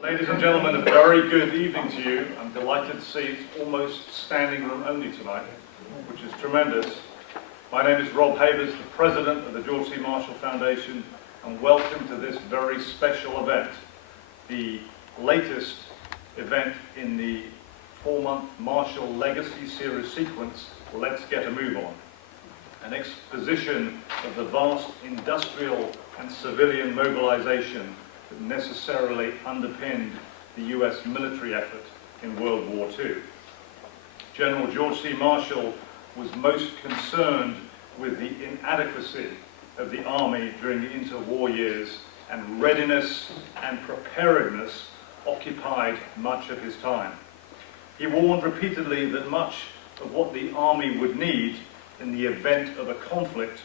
Ladies and gentlemen, a very good evening to you. I'm delighted to see it's almost standing room only tonight, which is tremendous. My name is Rob Havers, the President of the George C. Marshall Foundation, and welcome to this very special event, the latest event in the 4-month Marshall Legacy Series sequence, Let's Get a Move On. An exposition of the vast industrial and civilian mobilization that necessarily underpinned the US military effort in World War II. General George C. Marshall was most concerned with the inadequacy of the Army during the interwar years, and readiness and preparedness occupied much of his time. He warned repeatedly that much of what the Army would need in the event of a conflict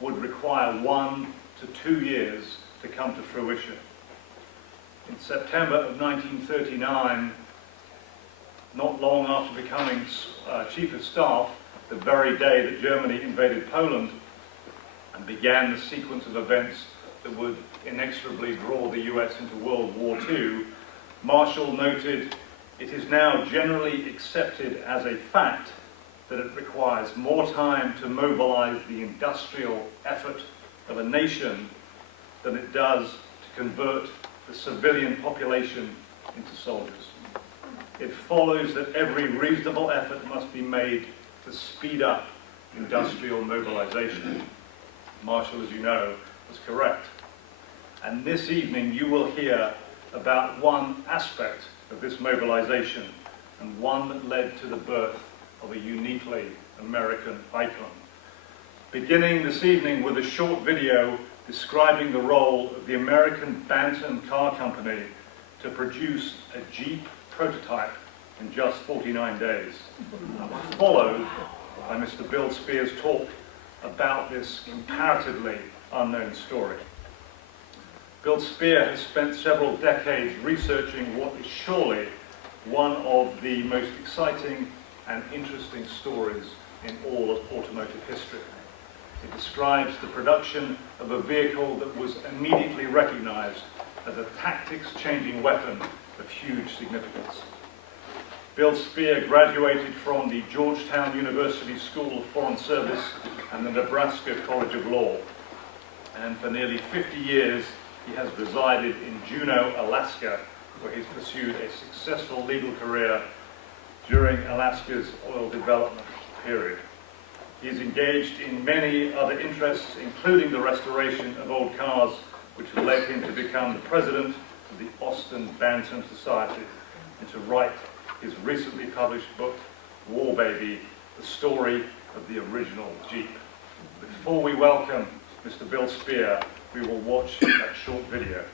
would require 1 to 2 years to come to fruition. In September of 1939, not long after becoming Chief of Staff, the very day that Germany invaded Poland and began the sequence of events that would inexorably draw the US into World War II, Marshall noted, "It is now generally accepted as a fact that it requires more time to mobilize the industrial effort of a nation than it does to convert the civilian population into soldiers. It follows that every reasonable effort must be made to speed up industrial mobilization." Marshall, as you know, was correct. And this evening you will hear about one aspect of this mobilization, and one that led to the birth of a uniquely American icon. Beginning this evening with a short video describing the role of the American Bantam car company to produce a Jeep prototype in just 49 days, followed by Mr. Bill Spear's talk about this comparatively unknown story. Bill Spear has spent several decades researching what is surely one of the most exciting and interesting stories in all of automotive history. It describes the production of a vehicle that was immediately recognized as a tactics-changing weapon of huge significance. Bill Spear graduated from the Georgetown University School of Foreign Service and the Nebraska College of Law. And for nearly 50 years, he has resided in Juneau, Alaska, where he's pursued a successful legal career during Alaska's oil development period. He is engaged in many other interests, including the restoration of old cars, which led him to become the president of the Austin Bantam Society and to write his recently published book, War Baby, the story of the original Jeep. Before we welcome Mr. Bill Spear, we will watch that short video.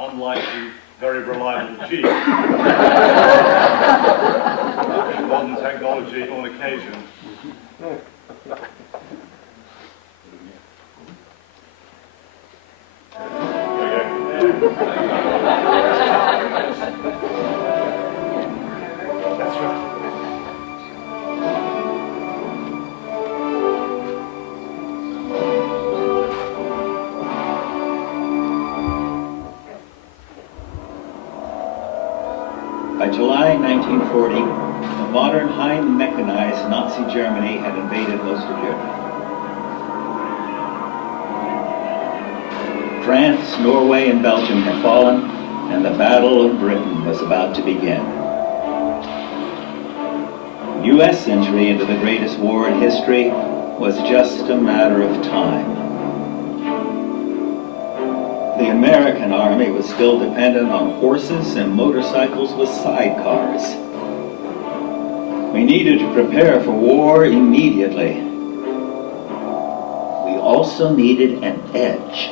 Unlike the very reliable Jeep, modern technology on occasion. That's right. By July 1940, the modern, highly mechanized Nazi Germany had invaded most of Europe. France, Norway, and Belgium had fallen, and the Battle of Britain was about to begin. U.S. entry into the greatest war in history was just a matter of time. The American Army was still dependent on horses and motorcycles with sidecars. We needed to prepare for war immediately. We also needed an edge.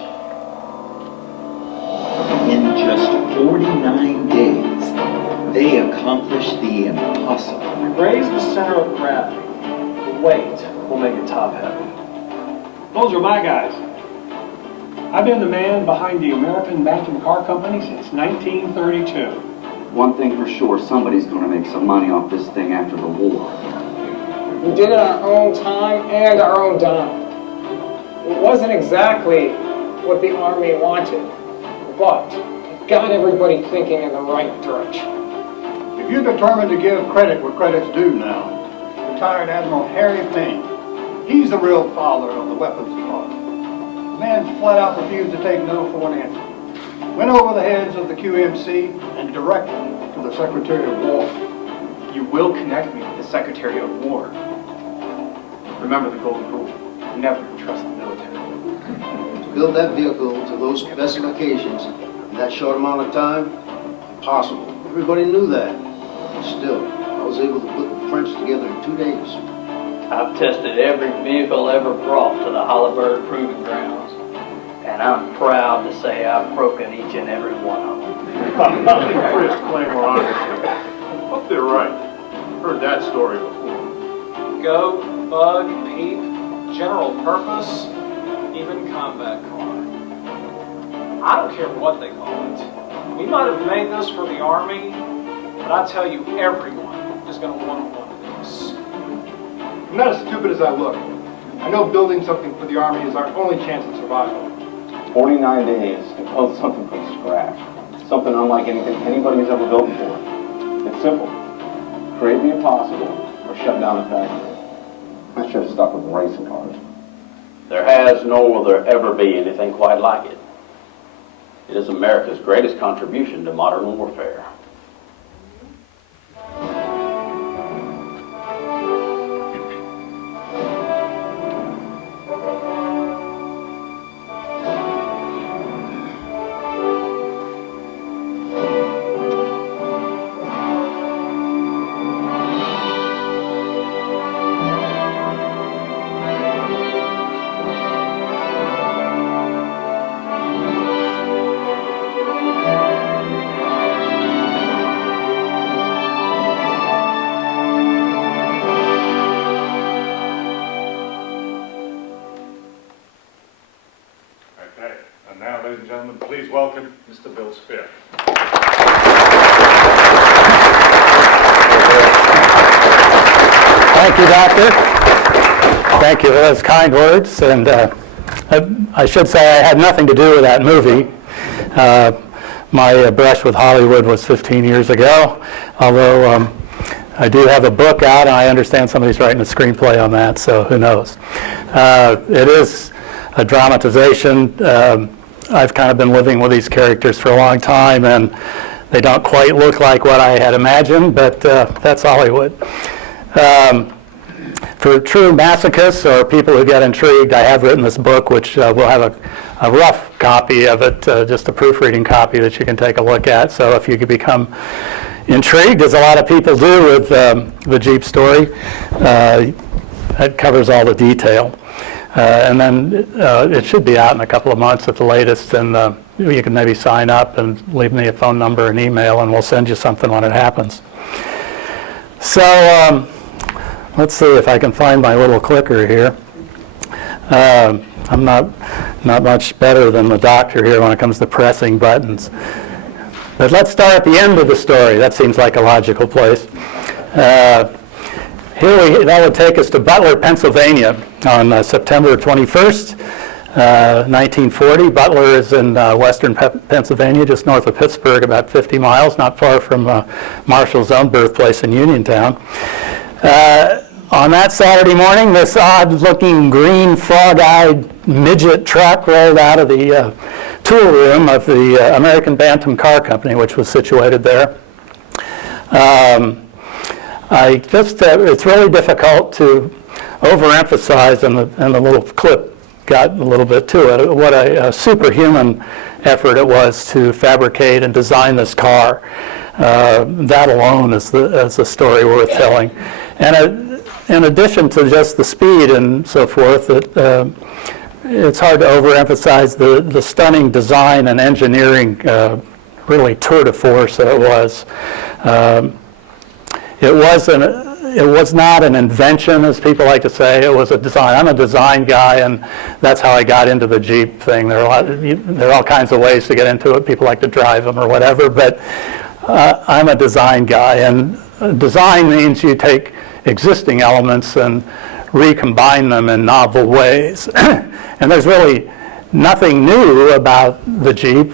In just 49 days, they accomplished the impossible. We raise the center of gravity. The weight will make it top heavy. Those are my guys. I've been the man behind the American Bantam car company since 1932. One thing for sure, somebody's going to make some money off this thing after the war. We did it on our own time and our own dime. It wasn't exactly what the Army wanted, but it got everybody thinking in the right direction. If you're determined to give credit where credit's due now, retired Admiral Harry Payne, he's the real father of the weapons department. The man flat out refused to take no for an answer. Went over the heads of the QMC and directly to the Secretary of War. You will connect me with the Secretary of War. Remember the golden rule. Never trust the military. To build that vehicle to those specifications in that short amount of time, impossible. Everybody knew that. Still, I was able to put the French together in 2 days. I've tested every vehicle ever brought to the Hollyberg Proving Grounds, and I'm proud to say I've broken each and every one of them. Chris claim more honesty. Hope they're right. Heard that story before. Goat, bug, peep, general purpose, even combat car. I don't care what they call it. We might have made this for the Army, but I tell you, everyone is going to want one of these. I'm not as stupid as I look. I know building something for the Army is our only chance of survival. 49 days to build something from scratch. Something unlike anything anybody's ever built before. It's simple. Create the impossible or shut down the factory. I should have stuck with racing cars. There has nor will there ever be anything quite like it. It is America's greatest contribution to modern warfare. Okay, and now, ladies and gentlemen, please welcome Mr. Bill Spear. Thank you, Doctor. Thank you for those kind words. And I should say I had nothing to do with that movie. My brush with Hollywood was 15 years ago, although I do have a book out, and I understand somebody's writing a screenplay on that, so who knows. It is a dramatization. I've kind of been living with these characters for a long time, and they don't quite look like what I had imagined, but that's Hollywood. For true masochists or people who get intrigued, I have written this book, which will have a rough copy of it, just a proofreading copy that you can take a look at. So if you could become intrigued, as a lot of people do with the Jeep story, that covers all the detail. And then it should be out in a couple of months at the latest, and you can maybe sign up and leave me a phone number and email, and we'll send you something when it happens. So let's see if I can find my little clicker here. I'm not much better than the doctor here when it comes to pressing buttons. But let's start at the end of the story. That seems like a logical place. That would take us to Butler, Pennsylvania on September 21st, 1940. Butler is in western Pennsylvania, just north of Pittsburgh, about 50 miles, not far from Marshall's own birthplace in Uniontown. On that Saturday morning, this odd-looking, green, frog-eyed midget truck rolled out of the tool room of the American Bantam Car Company, which was situated there. It's really difficult to overemphasize, and the little clip got a little bit to it, what a superhuman effort it was to fabricate and design this car. That alone is a story worth telling. And in addition to just the speed and so forth, it's hard to overemphasize the stunning design and engineering, really tour de force that it was. it was not an invention, as people like to say. It was a design. I'm a design guy, and that's how I got into the Jeep thing. There are all kinds of ways to get into it. People like to drive them or whatever, but I'm a design guy. And design means you take existing elements and recombine them in novel ways. And there's really nothing new about the Jeep,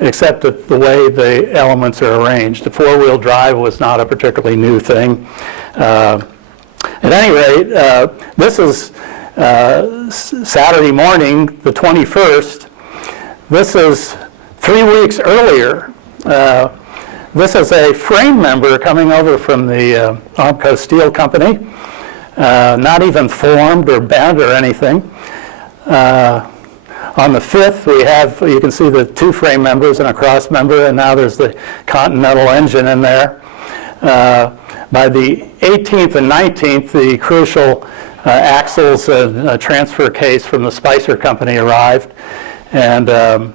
except that the way the elements are arranged. The four-wheel drive was not a particularly new thing. At any rate, this is Saturday morning, the 21st. This is 3 weeks earlier. This is a frame member coming over from the Armco Steel Company, not even formed or bent or anything. On the 5th, we have, you can see the 2 frame members and a cross member, and now there's the Continental engine in there. By the 18th and 19th, the crucial axles and transfer case from the Spicer Company arrived, and in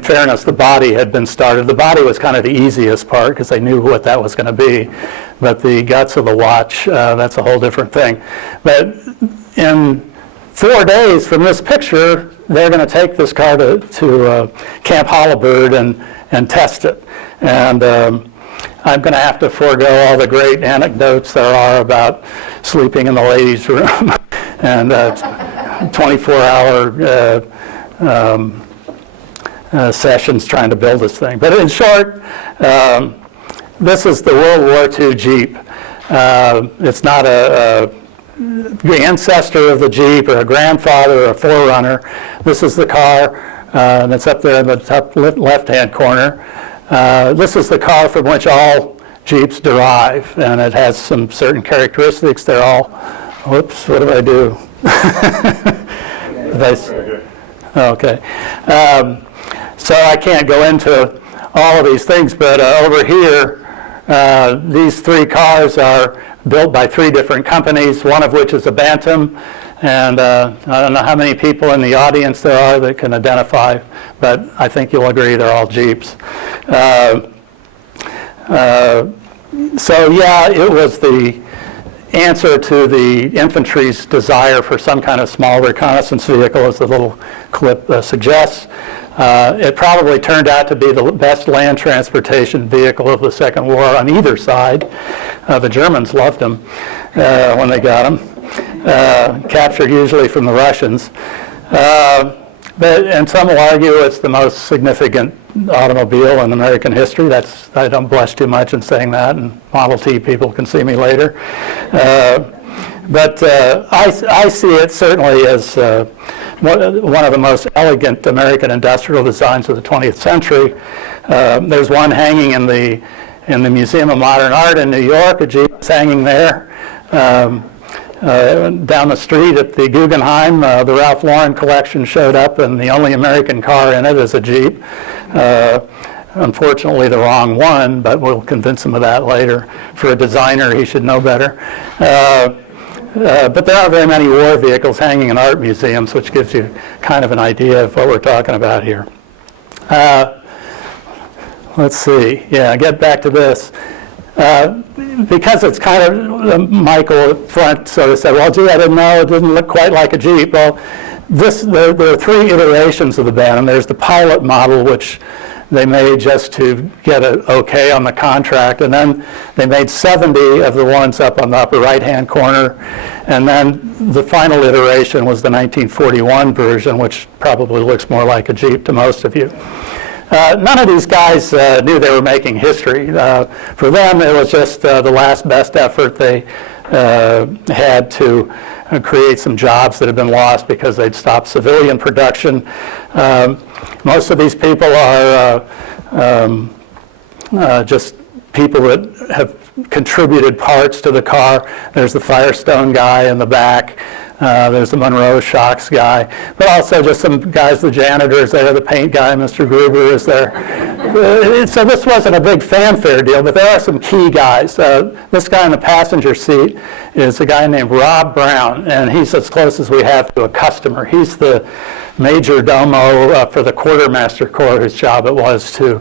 fairness, the body had been started. The body was kind of the easiest part because they knew what that was going to be, but the guts of the watch, that's a whole different thing. But in 4 days from this picture, they're going to take this car to Camp Hollibird and test it. And I'm going to have to forego all the great anecdotes there are about sleeping in the ladies' room and 24-hour sessions trying to build this thing. But in short, this is the World War II Jeep. It's not the ancestor of the Jeep or a grandfather or a forerunner. This is the car that's up there in the top left-hand corner. This is the car from which all Jeeps derive, and it has some certain characteristics. They're all, whoops, what did I do? Okay. So I can't go into all of these things, but over here, these 3 cars are built by 3 different companies, one of which is a Bantam, and I don't know how many people in the audience there are that can identify, but I think you'll agree they're all Jeeps. So yeah, it was the answer to the infantry's desire for some kind of small reconnaissance vehicle, as the little clip suggests. It probably turned out to be the best land transportation vehicle of the Second War on either side. The Germans loved them when they got them, captured usually from the Russians. And some will argue it's the most significant automobile in American history. I don't blush too much in saying that, and Model T people can see me later. But I see it certainly as one of the most elegant American industrial designs of the 20th century. There's one hanging in the Museum of Modern Art in New York. A Jeep is hanging there. Down the street at the Guggenheim, the Ralph Lauren collection showed up, and the only American car in it is a Jeep. Unfortunately, the wrong one, but we'll convince him of that later. For a designer, he should know better. But there aren't very many war vehicles hanging in art museums, which gives you kind of an idea of what we're talking about here. Let's see. Yeah, get back to this. Because it's kind of Michael up front sort of said, well, gee, I didn't know, it didn't look quite like a Jeep. Well, there are 3 iterations of the Bantam. There's the pilot model, which they made just to get an okay on the contract, and then they made 70 of the ones up on the upper right-hand corner, and then the final iteration was the 1941 version, which probably looks more like a Jeep to most of you. None of these guys knew they were making history. For them, it was just the last best effort they had to create some jobs that had been lost because they'd stopped civilian production. Most of these people are just people that have contributed parts to the car. There's the Firestone guy in the back. There's the Monroe Shocks guy, but also just some guys, the janitors there, the paint guy, Mr. Gruber is there. So this wasn't a big fanfare deal, but there are some key guys. This guy in the passenger seat is a guy named Rob Brown, and he's as close as we have to a customer. He's the major domo for the Quartermaster Corps, whose job it was to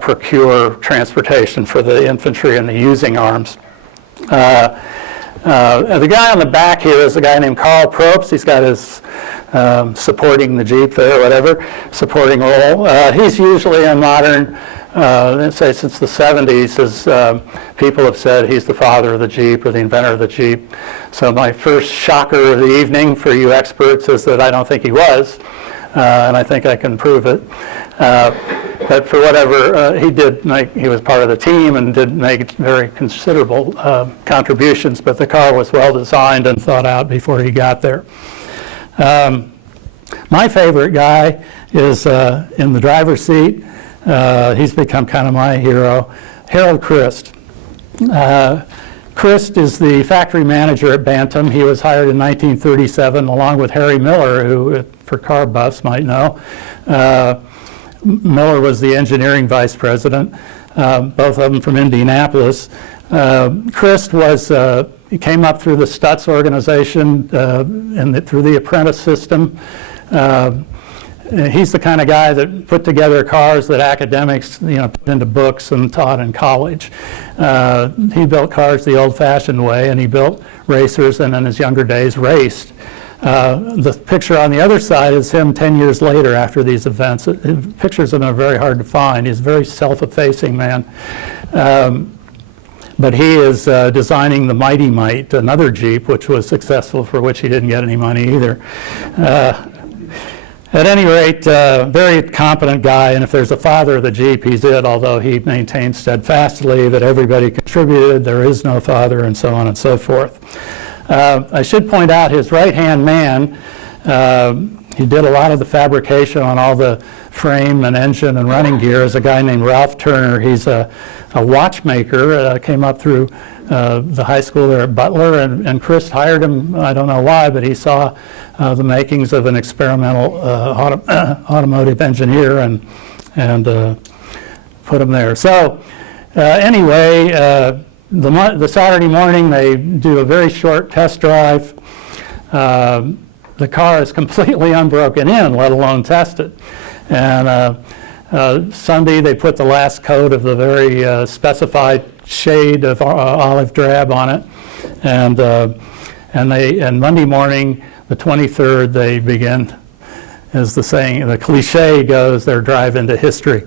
procure transportation for the infantry and the using arms. The guy on the back here is a guy named Carl Probst. He's got his supporting the Jeep there, whatever, supporting role. He's usually in modern, let's say since the 70s, as people have said, he's the father of the Jeep or the inventor of the Jeep. So my first shocker of the evening for you experts is that I don't think he was, and I think I can prove it. But for whatever, he was part of the team and did make very considerable contributions, but the car was well designed and thought out before he got there. My favorite guy is in the driver's seat. He's become kind of my hero, Harold Christ. Christ is the factory manager at Bantam. He was hired in 1937 along with Harry Miller, who, for car buffs, might know. Miller was the engineering vice president, both of them from Indianapolis. Christ he came up through the Stutz organization and through the apprentice system. He's the kind of guy that put together cars that academics, put into books and taught in college. He built cars the old-fashioned way, and he built racers, and in his younger days raced. The picture on the other side is him 10 years later after these events. Pictures of him are very hard to find. He's a very self-effacing man. But he is designing the Mighty Mite, another Jeep, which was successful, for which he didn't get any money either. At any rate, very competent guy, and if there's a father of the Jeep, he's it, although he maintains steadfastly that everybody contributed, there is no father, and so on and so forth. I should point out his right-hand man, he did a lot of the fabrication on all the frame and engine and running gear, is a guy named Ralph Turner. He's a watchmaker, came up through the high school there at Butler, and Chris hired him, I don't know why, but he saw the makings of an experimental automotive engineer and put him there. So anyway, the Saturday morning they do a very short test drive. The car is completely unbroken in, let alone tested. And Sunday they put the last coat of the very specified shade of olive drab on it, and Monday morning, the 23rd, they begin, as the saying, the cliche goes, their drive into history.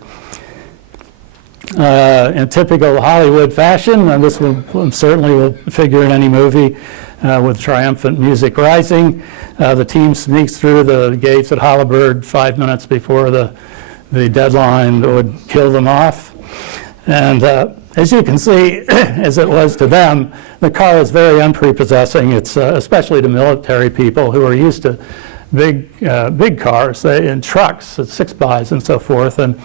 In typical Hollywood fashion, and this will certainly figure in any movie, with triumphant music rising, the team sneaks through the gates at Holabird 5 minutes before the deadline that would kill them off. And as you can see, as it was to them, the car is very unprepossessing. It's especially to military people who are used to big cars and trucks, 6x and so forth. And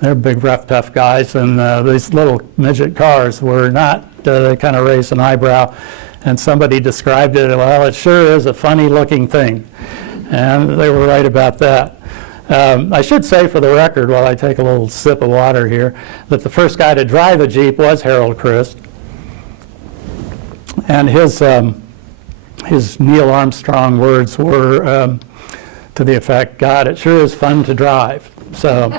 they're big, rough, tough guys. And these little midget cars were not, they kind of raised an eyebrow. And somebody described it, well, it sure is a funny looking thing. And they were right about that. I should say for the record, while I take a little sip of water here, that the first guy to drive a Jeep was Harold Christ. And his Neil Armstrong words were to the effect, God, it sure is fun to drive. So,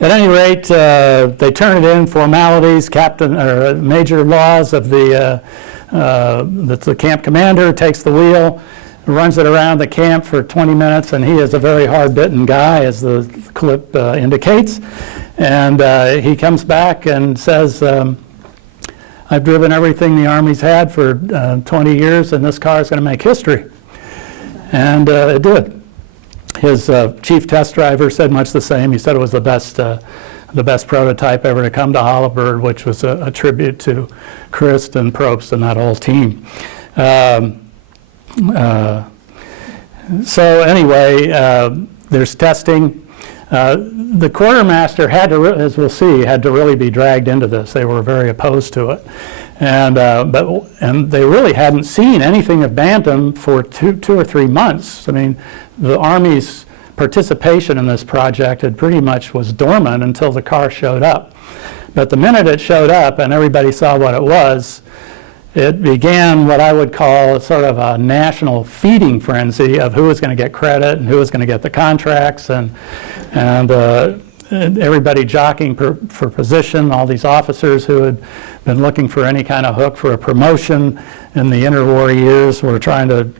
at any rate, they turn it in, formalities, major laws of the camp commander takes the wheel, runs it around the camp for 20 minutes, and he is a very hard-bitten guy, as the clip indicates. And he comes back and says, I've driven everything the Army's had for 20 years, and this car is going to make history. And it did. His chief test driver said much the same. He said it was the best prototype ever to come to Holabird, which was a tribute to Christ and Probst and that whole team. So anyway, there's testing. The quartermaster had to, as we'll see, had to really be dragged into this. They were very opposed to it. And they really hadn't seen anything of Bantam for two or 3 months. I mean, the Army's participation in this project had pretty much was dormant until the car showed up. But the minute it showed up and everybody saw what it was, it began what I would call sort of a national feeding frenzy of who was going to get credit and who was going to get the contracts, and everybody jockeying for position. All these officers who had been looking for any kind of hook for a promotion in the interwar years were trying to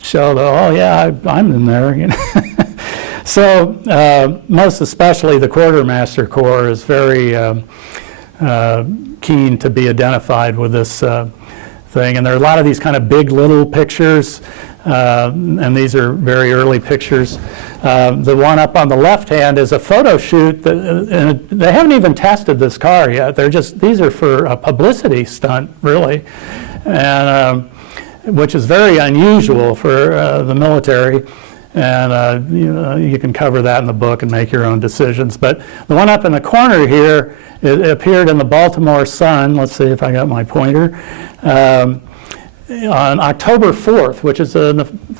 show that, oh yeah, I'm in there. You know? So most especially the Quartermaster Corps is very keen to be identified with this thing. And there are a lot of these kind of big little pictures, and these are very early pictures. The one up on the left hand is a photo shoot. And they haven't even tested this car yet. These are for a publicity stunt, really, and which is very unusual for the military. And you can cover that in the book and make your own decisions. But the one up in the corner here, it appeared in the Baltimore Sun. Let's see if I got my pointer. On October 4th, which is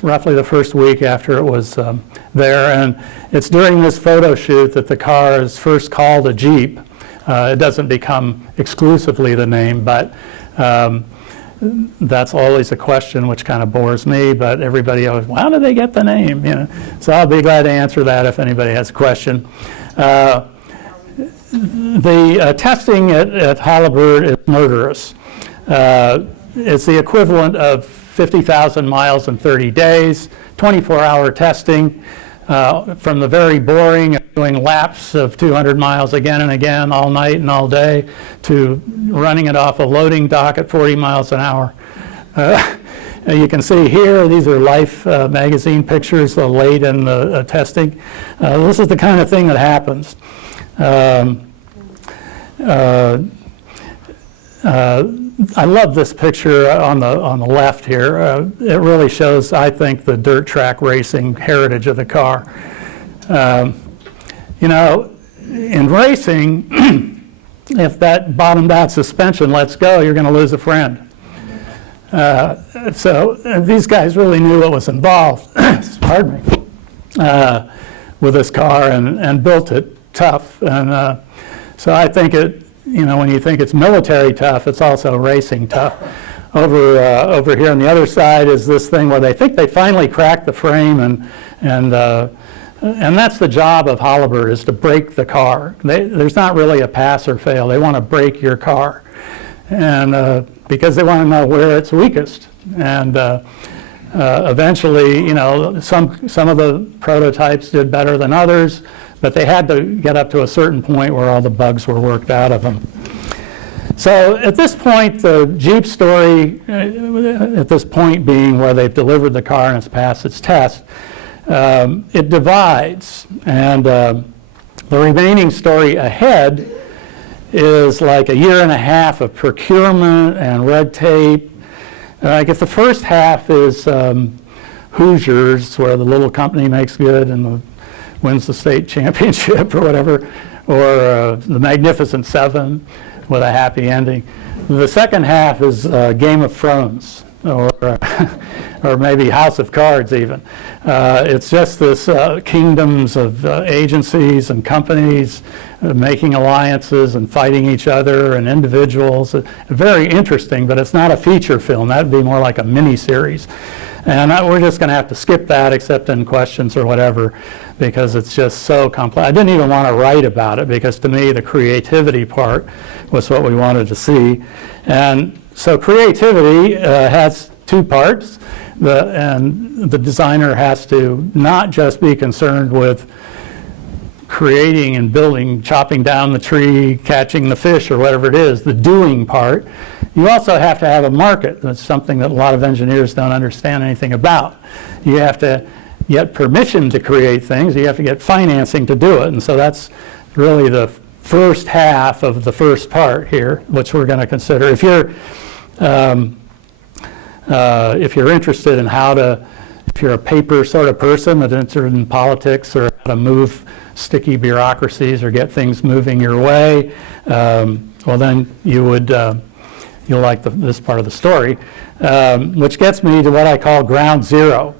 roughly the first week after it was there. And it's during this photo shoot that the car is first called a Jeep. It doesn't become exclusively the name, but that's always a question which kind of bores me, but everybody always, well, how did they get the name? You know, so I'll be glad to answer that if anybody has a question. The testing at Halliburton is murderous. It's the equivalent of 50,000 miles in 30 days, 24-hour testing, from the very boring, doing laps of 200 miles again and again, all night and all day, to running it off a loading dock at 40 miles an hour. You can see here, these are Life magazine pictures late in the testing. This is the kind of thing that happens. I love this picture on the left here. It really shows, I think, the dirt track racing heritage of the car. You know, in racing, if that bottomed out suspension lets go, you're going to lose a friend. So these guys really knew what was involved, pardon me, with this car and built it tough. And so I think you know, when you think it's military tough, it's also racing tough. Over here on the other side is this thing where they think they finally cracked the frame, and that's the job of Halliburton, is to break the car. There's not really a pass or fail. They want to break your car, and because they want to know where it's weakest. And eventually, you know, some of the prototypes did better than others, but they had to get up to a certain point where all the bugs were worked out of them. So at this point, the Jeep story, at this point being where they've delivered the car and it's passed its test, it divides. And the remaining story ahead is like a year and a half of procurement and red tape. I guess the first half is Hoosiers, where the little company makes good and wins the state championship or whatever, or the Magnificent Seven with a happy ending. The second half is Game of Thrones, or maybe House of Cards even. It's just this kingdoms of agencies and companies making alliances and fighting each other and individuals. Very interesting, but it's not a feature film. That would be more like a mini-series. And we're just going to have to skip that, except in questions or whatever, because it's just so complex. I didn't even want to write about it, because to me the creativity part was what we wanted to see. And so creativity has two parts, and the designer has to not just be concerned with creating and building, chopping down the tree, catching the fish, or whatever it is, the doing part. You also have to have a market. That's something that a lot of engineers don't understand anything about. You have to get permission to create things. You have to get financing to do it. And so that's really the first half of the first part here, which we're going to consider. If you're interested in if you're a paper sort of person that's interested in politics or how to move sticky bureaucracies or get things moving your way, well then you'll like this part of the story, which gets me to what I call ground zero.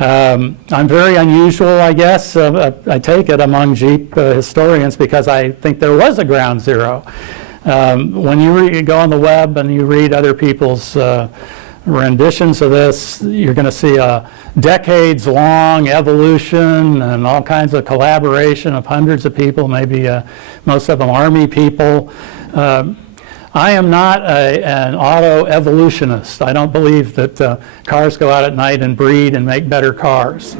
I'm very unusual, I guess, I take it, among Jeep historians, because I think there was a ground zero. When you go on the web and you read other people's renditions of this, you're going to see a decades-long evolution and all kinds of collaboration of hundreds of people, maybe most of them Army people. I am not an auto evolutionist. I don't believe that cars go out at night and breed and make better cars.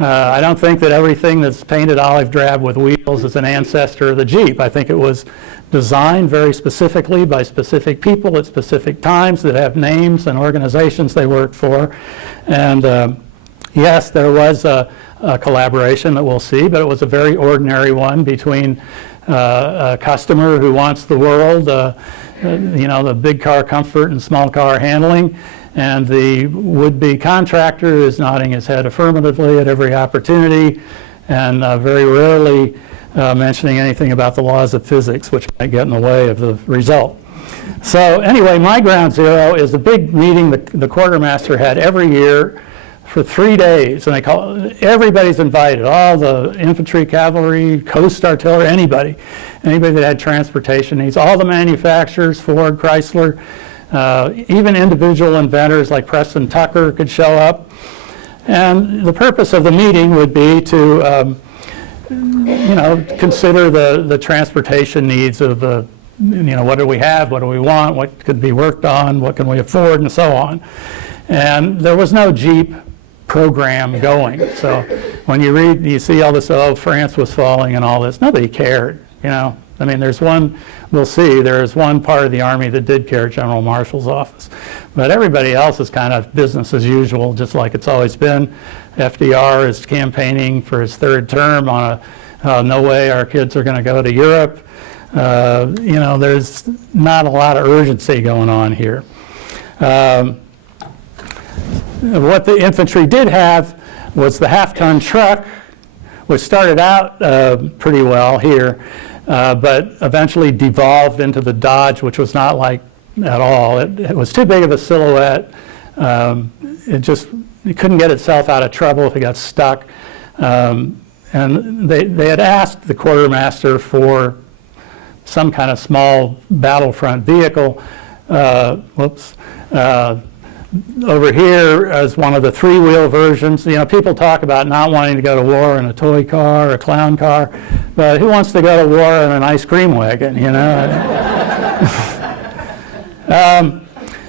I don't think that everything that's painted olive drab with wheels is an ancestor of the Jeep. I think it was designed very specifically by specific people at specific times that have names and organizations they worked for. And yes, there was a collaboration that we'll see, but it was a very ordinary one between a customer who wants the world, the big car comfort and small car handling, and the would-be contractor is nodding his head affirmatively at every opportunity and very rarely mentioning anything about the laws of physics, which might get in the way of the result. So anyway, my ground zero is a big meeting the quartermaster had every year for 3 days, and everybody's invited, all the infantry, cavalry, coast artillery, anybody that had transportation needs, all the manufacturers, Ford, Chrysler, even individual inventors like Preston Tucker could show up. And the purpose of the meeting would be to consider the transportation needs of the, what do we have, what do we want, what could be worked on, what can we afford, and so on. And there was no Jeep program going. So when you read, you see all this, oh, France was falling and all this, nobody cared, I mean, there's one, we'll see, there's one part of the Army that did care, General Marshal's office. But everybody else is kind of business as usual, just like it's always been. FDR is campaigning for his third term on no way our kids are going to go to Europe. There's not a lot of urgency going on here. What the infantry did have was the half-ton truck, which started out pretty well here, but eventually devolved into the Dodge, which was not like at all. It was too big of a silhouette. It couldn't get itself out of trouble if it got stuck. And they had asked the quartermaster for some kind of small battlefront vehicle. Over here is one of the three-wheel versions. People talk about not wanting to go to war in a toy car or a clown car, but who wants to go to war in an ice cream wagon,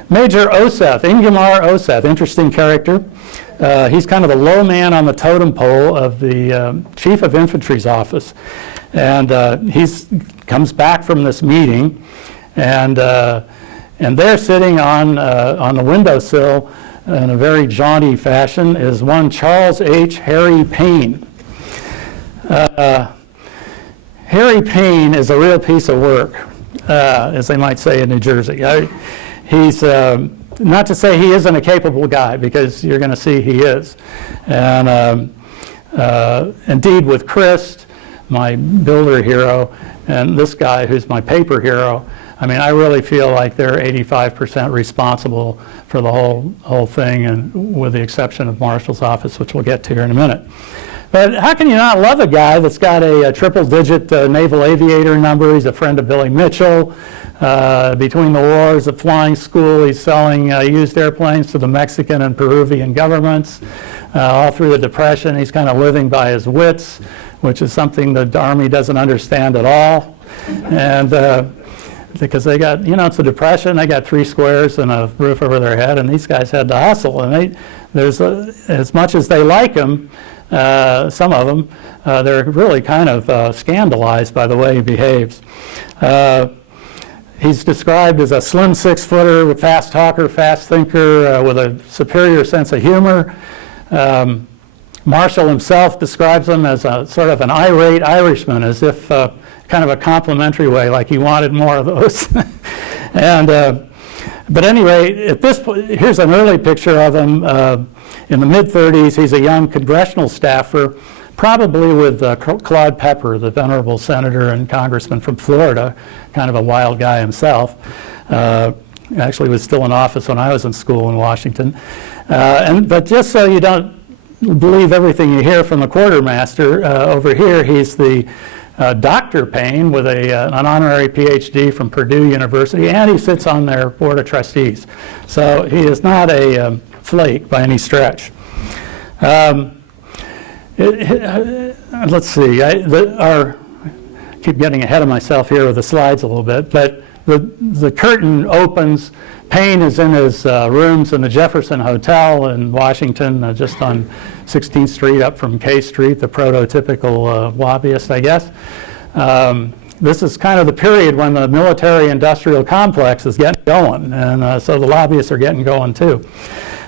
Major Oseth, Ingimar Oseth, interesting character. He's kind of the low man on the totem pole of the Chief of Infantry's office. And he comes back from this meeting, and there sitting on the windowsill in a very jaunty fashion is one Charles H. Harry Payne. Harry Payne is a real piece of work, as they might say in New Jersey. He's, not to say he isn't a capable guy, because you're going to see he is. And indeed with Christis, my builder hero, and this guy who's my paper hero, I mean, I really feel like they're 85% responsible for the whole thing, and with the exception of Marshall's office, which we'll get to here in a minute. But how can you not love a guy that's got a triple-digit naval aviator number? He's a friend of Billy Mitchell. Between the wars at flying school, he's selling used airplanes to the Mexican and Peruvian governments. All through the Depression, he's kind of living by his wits, which is something the Army doesn't understand at all. And because they got, it's the Depression, they got 3 squares and a roof over their head, and these guys had to hustle. And as much as they like him, some of them, they're really kind of scandalized by the way he behaves. He's described as a slim 6-footer, fast talker, fast thinker, with a superior sense of humor. Marshall himself describes him as a sort of an irate Irishman, as if kind of a complimentary way, like he wanted more of those. And but anyway, at this point, here's an early picture of him in the mid-30s. He's a young congressional staffer, probably with Claude Pepper, the venerable senator and congressman from Florida, kind of a wild guy himself. Actually was still in office when I was in school in Washington. But just so you don't believe everything you hear from the quartermaster, over here he's the Dr. Payne with an honorary PhD from Purdue University, and he sits on their board of trustees. So he is not a flake by any stretch. Let's see, I keep getting ahead of myself here with the slides a little bit, but the curtain opens. Payne is in his rooms in the Jefferson Hotel in Washington, just on 16th Street up from K Street, the prototypical lobbyist, I guess. This is kind of the period when the military-industrial complex is getting going, and so the lobbyists are getting going too.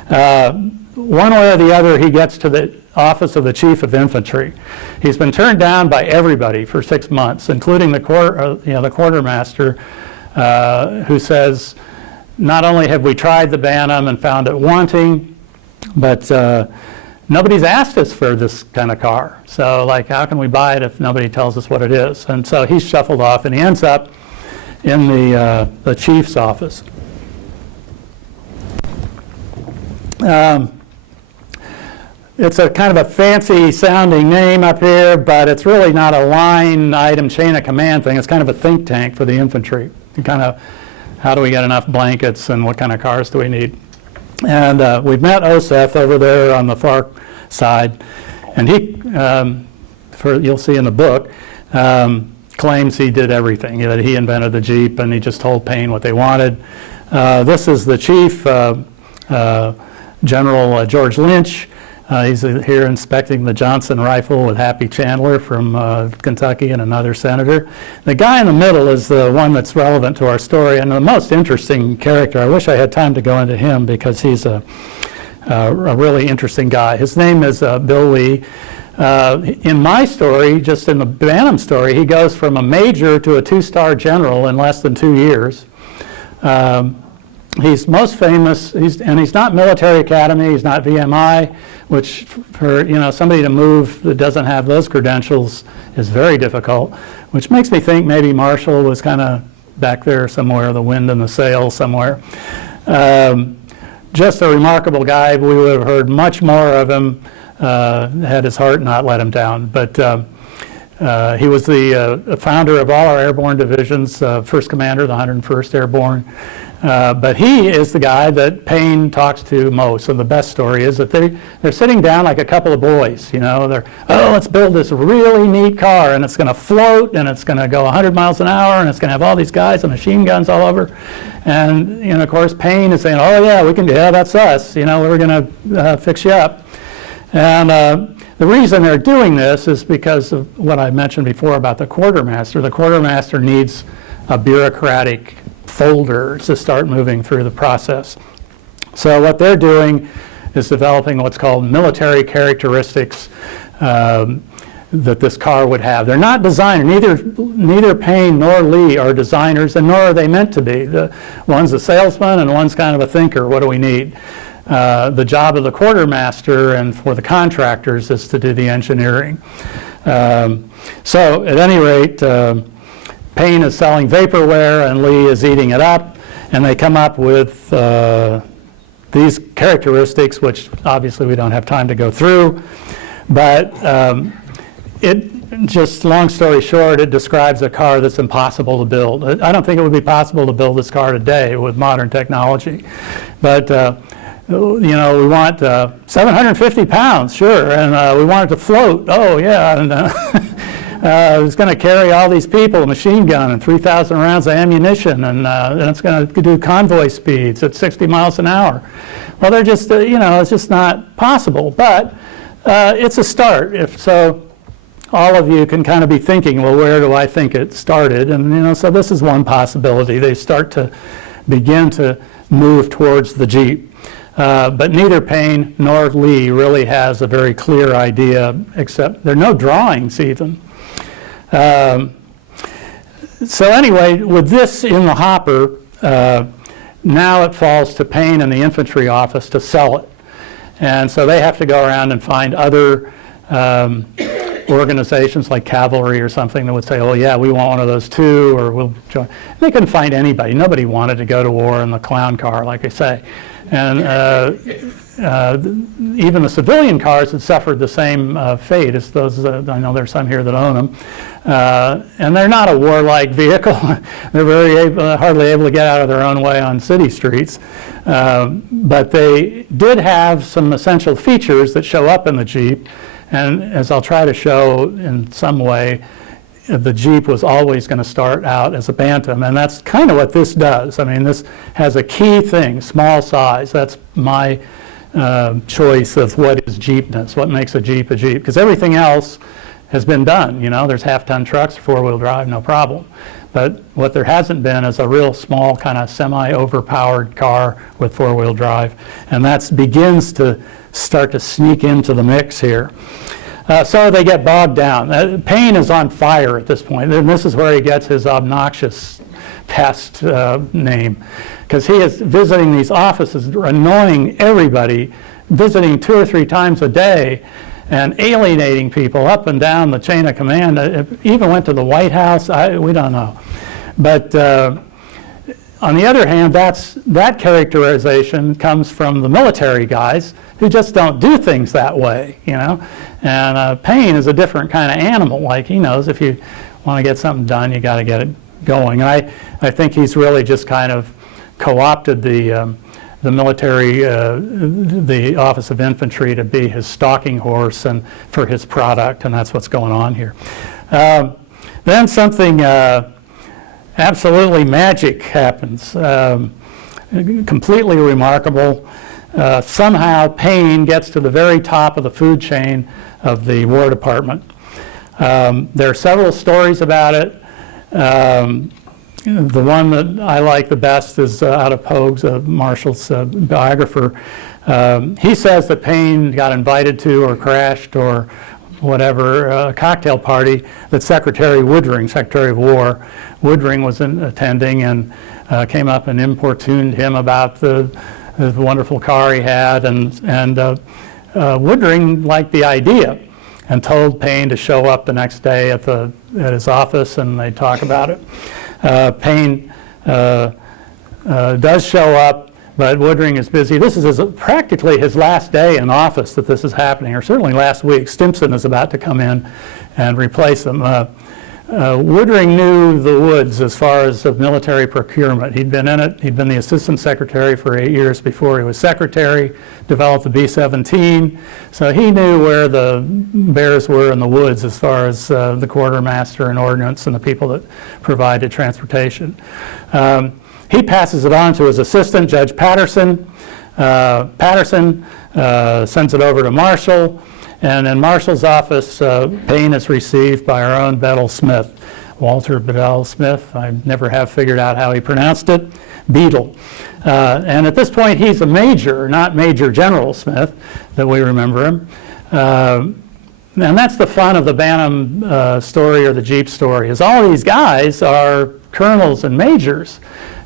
One way or the other, he gets to the office of the Chief of Infantry. He's been turned down by everybody for 6 months, including the quartermaster, who says, not only have we tried the Bantam and found it wanting, but nobody's asked us for this kind of car. So, like, how can we buy it if nobody tells us what it is? And so he's shuffled off, and he ends up in the chief's office. It's a kind of a fancy sounding name up here, but it's really not a line item chain of command thing. It's kind of a think tank for the infantry. Kind of, how do we get enough blankets and what kind of cars do we need? And we've met Oseth over there on the far side, and he, you'll see in the book, claims he did everything, that he invented the Jeep and he just told Payne what they wanted. This is the chief, General George Lynch. He's here inspecting the Johnson rifle with Happy Chandler from Kentucky and another senator. The guy in the middle is the one that's relevant to our story and the most interesting character. I wish I had time to go into him because he's a really interesting guy. His name is Bill Lee. In my story, just in the Bantam story, he goes from a major to a 2-star general in less than 2 years. He's most famous, and he's not military academy, he's not VMI, which for somebody to move that doesn't have those credentials is very difficult, which makes me think maybe Marshall was kind of back there somewhere, the wind in the sail somewhere. Just a remarkable guy. We would have heard much more of him had his heart not let him down. But he was the founder of all our airborne divisions, first commander, the 101st Airborne. But he is the guy that Payne talks to most. And the best story is that they're sitting down like a couple of boys. Let's build this really neat car, and it's going to float, and it's going to go 100 miles an hour, and it's going to have all these guys and machine guns all over. And of course, Payne is saying, "Oh yeah, that's us. We're going to fix you up." And the reason they're doing this is because of what I mentioned before about the quartermaster. The quartermaster needs a bureaucratic folder to start moving through the process. So what they're doing is developing what's called military characteristics that this car would have. They're not designers. Neither Payne nor Lee are designers, and nor are they meant to be. One's a salesman and one's kind of a thinker. What do we need? The job of the quartermaster and for the contractors is to do the engineering. So at any rate, Payne is selling vaporware and Lee is eating it up, and they come up with these characteristics, which obviously we don't have time to go through, but just long story short, it describes a car that's impossible to build. I don't think it would be possible to build this car today with modern technology, but we want 750 pounds, sure, and we want it to float. Oh yeah, and it's going to carry all these people, a machine gun and 3,000 rounds of ammunition, and it's going to do convoy speeds at 60 miles an hour. Well, they're just, it's just not possible, but it's a start. If so, all of you can kind of be thinking, well, where do I think it started? And, so this is one possibility. They start to begin to move towards the Jeep. But neither Payne nor Lee really has a very clear idea, except there are no drawings even. So anyway, with this in the hopper, now it falls to Payne and the infantry office to sell it. And so they have to go around and find other organizations like cavalry or something that would say, oh yeah, we want one of those too, or we'll join. They couldn't find anybody. Nobody wanted to go to war in the clown car, like I say. And even the civilian cars had suffered the same fate as those. I know there's some here that own them. And they're not a warlike vehicle. They're hardly able to get out of their own way on city streets. But they did have some essential features that show up in the Jeep. And as I'll try to show in some way, the Jeep was always going to start out as a Bantam, and that's kind of what this does. I mean, this has a key thing, small size. That's my choice of what is Jeepness, what makes a Jeep, because everything else has been done. You know, there's half-ton trucks, four-wheel drive, no problem. But what there hasn't been is a real small kind of semi-overpowered car with four-wheel drive, and that begins to start to sneak into the mix here. So they get bogged down. Payne is on fire at this point, and this is where he gets his obnoxious pest name, because he is visiting these offices, annoying everybody, visiting 2 or 3 times a day, and alienating people up and down the chain of command. Even went to the White House. We don't know. But on the other hand, that characterization comes from the military guys who just don't do things that way, you know. And Payne is a different kind of animal. Like, he knows if you want to get something done, you got to get it going. And I think he's really just kind of co-opted the military, the Office of Infantry, to be his stalking horse and for his product, and that's what's going on here. Then something absolutely magic happens, completely remarkable. Somehow Payne gets to the very top of the food chain of the War Department. There are several stories about it. The one that I like the best is out of Pogue's, Marshall's biographer. He says that Payne got invited to or crashed or whatever, a cocktail party that Secretary Woodring, Secretary of War, Woodring was attending, and came up and importuned him about the wonderful car he had, and Woodring liked the idea and told Payne to show up the next day at his office, and they talk about it. Payne does show up, but Woodring is busy. This is practically his last day in office that this is happening, or certainly last week. Stimson is about to come in and replace him. Woodring knew the woods as far as the military procurement. He'd been in it. He'd been the assistant secretary for 8 years before he was secretary, developed the B-17. So he knew where the bears were in the woods as far as the quartermaster and ordnance and the people that provided transportation. He passes it on to his assistant, Judge Patterson. Patterson sends it over to Marshall. And in Marshall's office, Payne is received by our own Bedell Smith, Walter Bedell Smith. I never have figured out how he pronounced it, Beadle. And at this point, he's a major, not Major General Smith, that we remember him. And that's the fun of the Bantam story or the Jeep story, is all these guys are colonels and majors.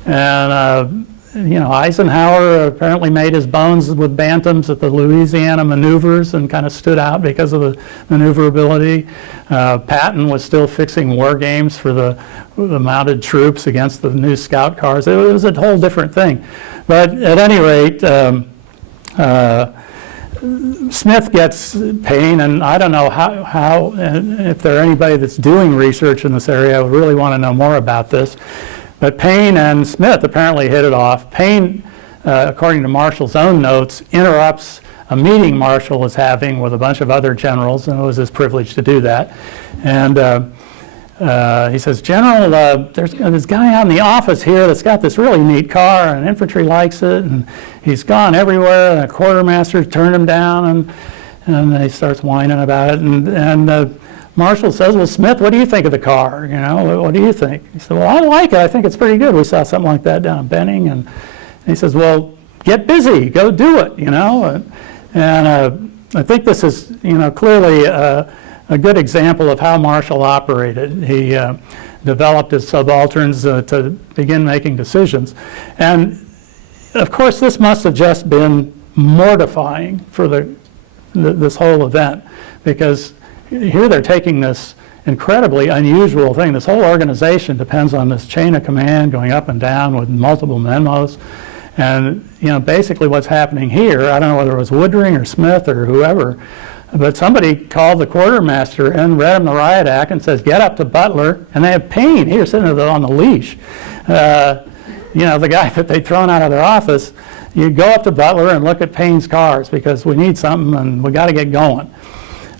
And you know, Eisenhower apparently made his bones with Bantams at the Louisiana maneuvers and kind of stood out because of the maneuverability. Patton was still fixing war games for the mounted troops against the new scout cars. It was a whole different thing. But at any rate, Smith gets Payne, and I don't know how if there are anybody that's doing research in this area, I would really want to know more about this. But Payne and Smith apparently hit it off. Payne, according to Marshall's own notes, interrupts a meeting Marshall was having with a bunch of other generals, and it was his privilege to do that. And he says, General, there's this guy out in the office here that's got this really neat car, and infantry likes it, and he's gone everywhere, and the quartermaster turned him down, and he starts whining about it. And Marshall says, well, Smith, what do you think of the car? You know, what do you think? He said, well, I like it. I think it's pretty good. We saw something like that down in Benning. And he says, well, get busy. Go do it, you know. And I think this is, you know, clearly a good example of how Marshall operated. He developed his subalterns to begin making decisions. And, of course, this must have just been mortifying for this whole event, because here they're taking this incredibly unusual thing. This whole organization depends on this chain of command going up and down with multiple memos. And, you know, basically what's happening here, I don't know whether it was Woodring or Smith or whoever, but somebody called the quartermaster and read him the riot act and says, get up to Butler, and they have Payne here sitting on the leash. You know, the guy that they'd thrown out of their office. You go up to Butler and look at Payne's cars because we need something and we got to get going.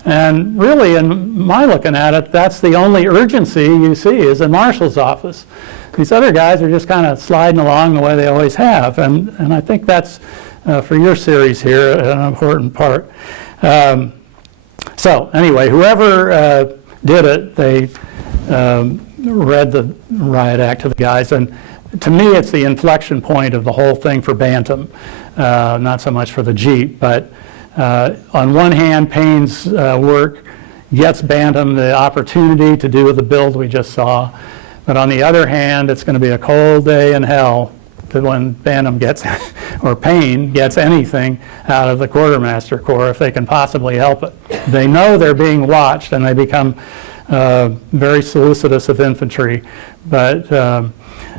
And really, in my looking at it, that's the only urgency you see is in Marshall's office. These other guys are just kind of sliding along the way they always have. And I think that's, for your series here, an important part. So anyway, whoever did it, they read the riot act to the guys. And to me, it's the inflection point of the whole thing for Bantam, not so much for the Jeep. But on one hand, Payne's work gets Bantam the opportunity to do the build we just saw. But on the other hand, it's going to be a cold day in hell when Bantam gets, or Payne gets anything out of the Quartermaster Corps if they can possibly help it. They know they're being watched and they become very solicitous of infantry. But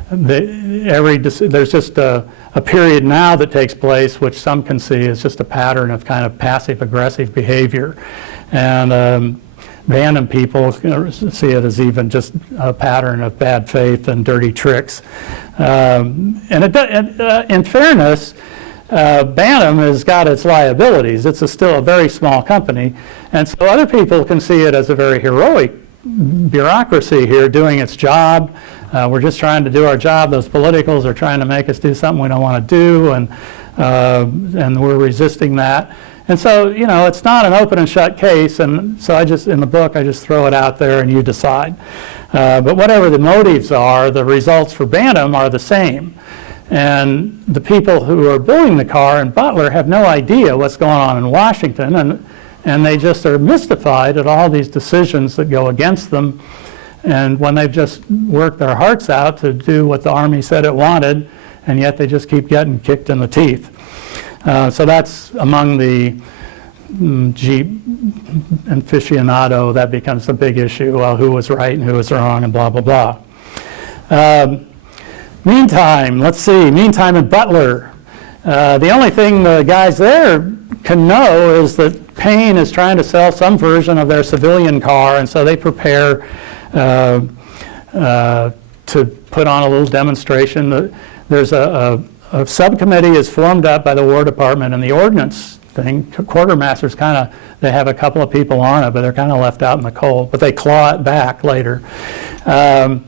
there's just a period now that takes place which some can see is just a pattern of kind of passive-aggressive behavior. And Bantam people see it as even just a pattern of bad faith and dirty tricks. In fairness, Bantam has got its liabilities. It's still a very small company, and so other people can see it as a very heroic bureaucracy here doing its job. We're just trying to do our job. Those politicals are trying to make us do something we don't want to do, and we're resisting that. And so, you know, it's not an open and shut case, and so in the book, I just throw it out there and you decide. But whatever the motives are, the results for Bantam are the same. And the people who are building the car in Butler have no idea what's going on in Washington, and they just are mystified at all these decisions that go against them. And when they've just worked their hearts out to do what the Army said it wanted, and yet they just keep getting kicked in the teeth. So that's among the Jeep aficionado, that becomes the big issue. Well, who was right and who was wrong and blah, blah, blah. Meantime, let's see, meantime in Butler. The only thing the guys there can know is that Payne is trying to sell some version of their civilian car, and so they prepare to put on a little demonstration. There's a subcommittee is formed up by the War Department, and the ordnance thing, quartermasters they have a couple of people on it, but they're kind of left out in the cold, but they claw it back later. So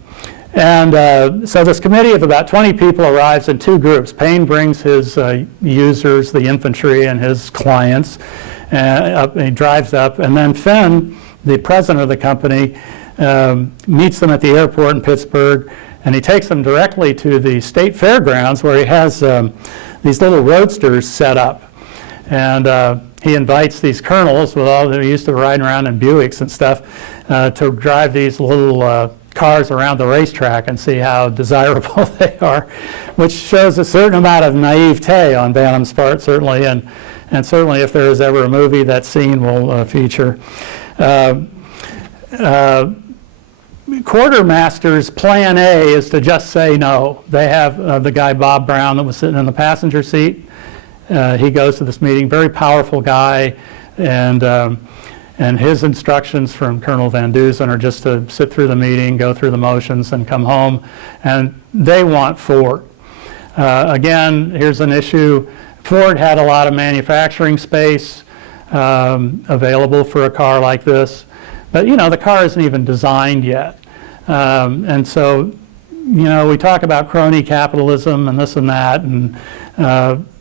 this committee of about 20 people arrives in two groups. Payne brings his users, the infantry, and his clients, and he drives up, and then Finn, the president of the company, meets them at the airport in Pittsburgh, and he takes them directly to the state fairgrounds where he has these little roadsters set up. And he invites these colonels, they're used to riding around in Buicks and stuff, to drive these little cars around the racetrack and see how desirable they are, which shows a certain amount of naivete on Bantam's part, certainly, and certainly if there is ever a movie, that scene will feature. Quartermaster's plan A is to just say no. They have the guy Bob Brown that was sitting in the passenger seat. He goes to this meeting, very powerful guy, and his instructions from Colonel Van Dusen are just to sit through the meeting, go through the motions, and come home. And they want Ford. Again, here's an issue. Ford had a lot of manufacturing space available for a car like this. But, you know, the car isn't even designed yet. And so, you know, we talk about crony capitalism and this and that. And,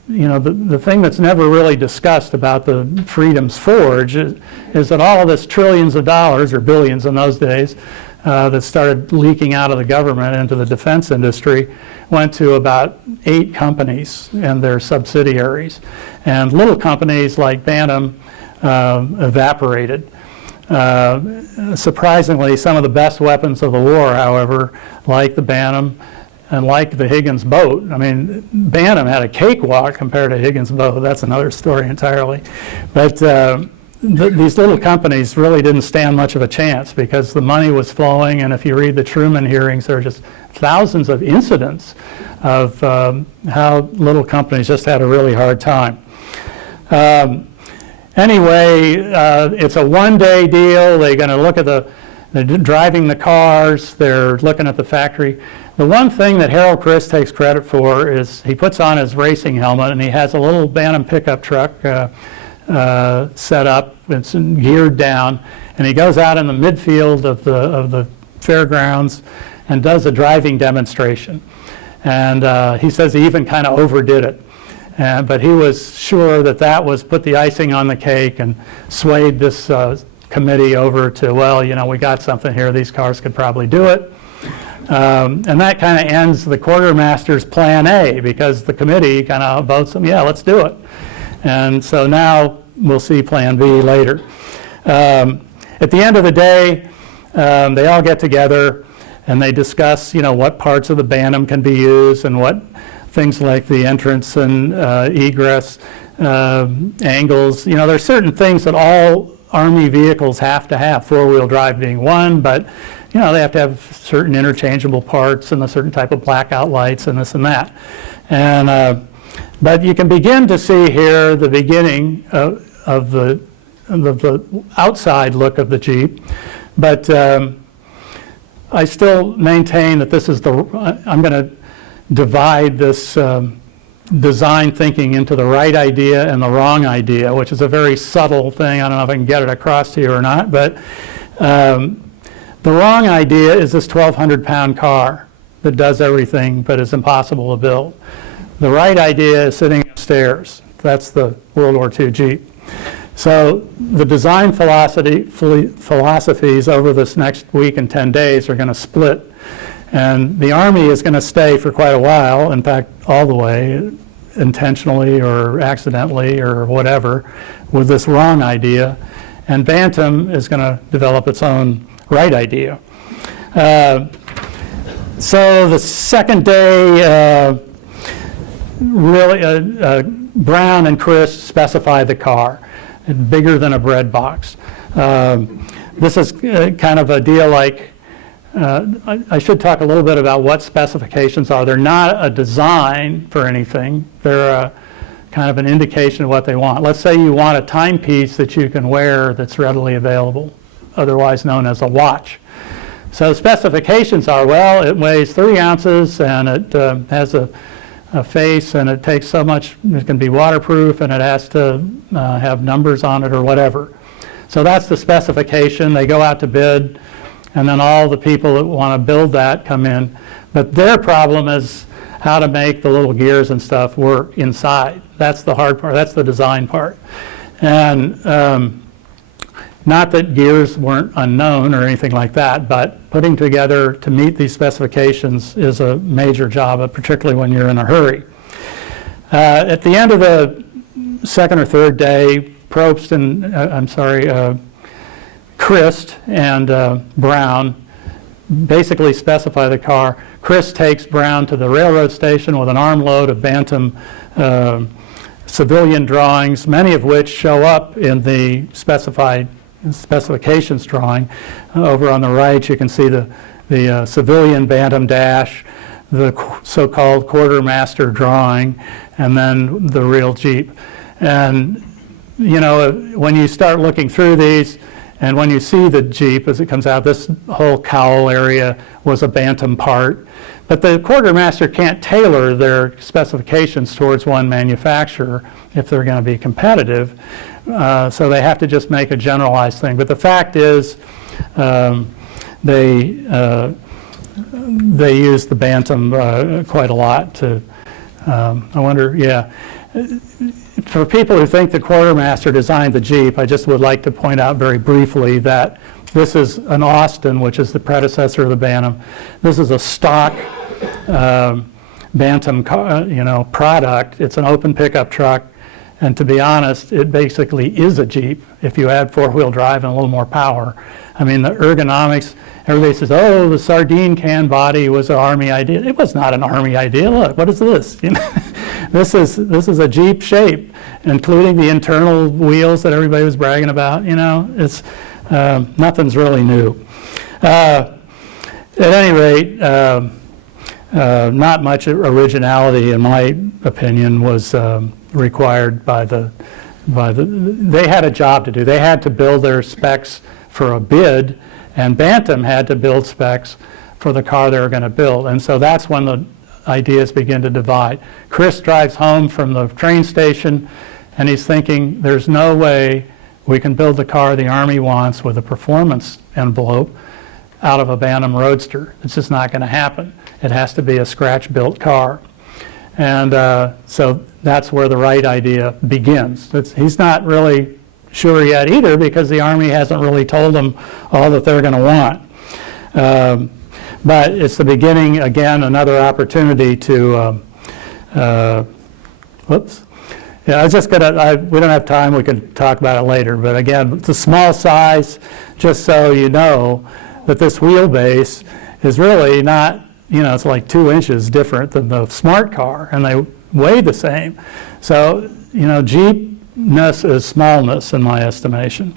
you know, the thing that's never really discussed about the Freedom's Forge is that all of this trillions of dollars, or billions in those days, that started leaking out of the government into the defense industry went to about 8 companies and their subsidiaries. And little companies like Bantam evaporated. Surprisingly, some of the best weapons of the war, however, like the Bantam and like the Higgins boat. I mean, Bantam had a cakewalk compared to Higgins boat. That's another story entirely. But these little companies really didn't stand much of a chance because the money was flowing, and if you read the Truman hearings, there are just thousands of incidents of how little companies just had a really hard time. Anyway, it's a one-day deal. They're going to look at they're driving the cars, they're looking at the factory. The one thing that Harold Christ takes credit for is he puts on his racing helmet and he has a little Bantam pickup truck set up, it's geared down, and he goes out in the midfield of the fairgrounds and does a driving demonstration. And he says he even kind of overdid it. But he was sure that that was put the icing on the cake and swayed this committee over to, well, you know, we got something here, these cars could probably do it. And that kind of ends the quartermaster's plan A, because the committee kind of votes them, yeah, let's do it. And so now we'll see plan B later. At the end of the day, they all get together and they discuss, you know, what parts of the Bantam can be used and what things like the entrance and egress angles. You know, there's certain things that all Army vehicles have to have, four-wheel drive being one, but you know, they have to have certain interchangeable parts and a certain type of blackout lights and this and that. And but you can begin to see here the beginning of the outside look of the Jeep. But I still maintain that this is I'm going to divide this design thinking into the right idea and the wrong idea, which is a very subtle thing. I don't know if I can get it across to you or not, but the wrong idea is this 1,200-pound car that does everything but is impossible to build. The right idea is sitting upstairs. That's the World War II Jeep. So the design philosophies over this next week and 10 days are going to split. And the Army is going to stay for quite a while, in fact, all the way, intentionally or accidentally or whatever, with this wrong idea. And Bantam is going to develop its own right idea. So the second day, really, Brown and Chris specify the car. It's bigger than a bread box. This is kind of a deal like, I should talk a little bit about what specifications are. They're not a design for anything. They're a kind of an indication of what they want. Let's say you want a timepiece that you can wear that's readily available, otherwise known as a watch. So specifications are, well, it weighs 3 ounces and it has a face and it takes so much, it can be waterproof and it has to have numbers on it or whatever. So that's the specification. They go out to bid and then all the people that want to build that come in. But their problem is how to make the little gears and stuff work inside. That's the hard part. That's the design part. And not that gears weren't unknown or anything like that, but putting together to meet these specifications is a major job, particularly when you're in a hurry. At the end of the second or third day, Probst and, Christ and Brown basically specify the car. Chris takes Brown to the railroad station with an armload of Bantam civilian drawings, many of which show up in the specifications drawing. Over on the right, you can see the civilian Bantam dash, the so-called Quartermaster drawing, and then the real Jeep. And you know, when you start looking through these, and when you see the Jeep as it comes out, this whole cowl area was a Bantam part. But the Quartermaster can't tailor their specifications towards one manufacturer if they're going to be competitive. So they have to just make a generalized thing. But the fact is, they use the Bantam quite a lot to, I wonder, yeah. For people who think the Quartermaster designed the Jeep, I just would like to point out very briefly that this is an Austin, which is the predecessor of the Bantam. This is a stock Bantam product. It's an open pickup truck, and to be honest, it basically is a Jeep if you add four-wheel drive and a little more power. I mean, the ergonomics, everybody says, oh, the sardine can body was an Army idea. It was not an Army idea. Look, what is this? You know? this is a Jeep shape, including the internal wheels that everybody was bragging about. You know, it's nothing's really new. At any rate, not much originality, in my opinion, was required by the. They had a job to do. They had to build their specs for a bid, and Bantam had to build specs for the car they were going to build. And so that's when the ideas begin to divide. Chris drives home from the train station, and he's thinking, there's no way we can build the car the Army wants with a performance envelope out of a Bantam Roadster. It's just not going to happen. It has to be a scratch-built car. And so that's where the right idea begins. He's not really sure yet either, because the Army hasn't really told him all that they're going to want. But it's the beginning, again, another opportunity to, whoops. Yeah, I was just gonna, we don't have time, we can talk about it later, but again, it's a small size, just so you know that this wheelbase is really not, you know, it's like 2 inches different than the smart car, and they weigh the same. So, you know, Jeepness is smallness in my estimation.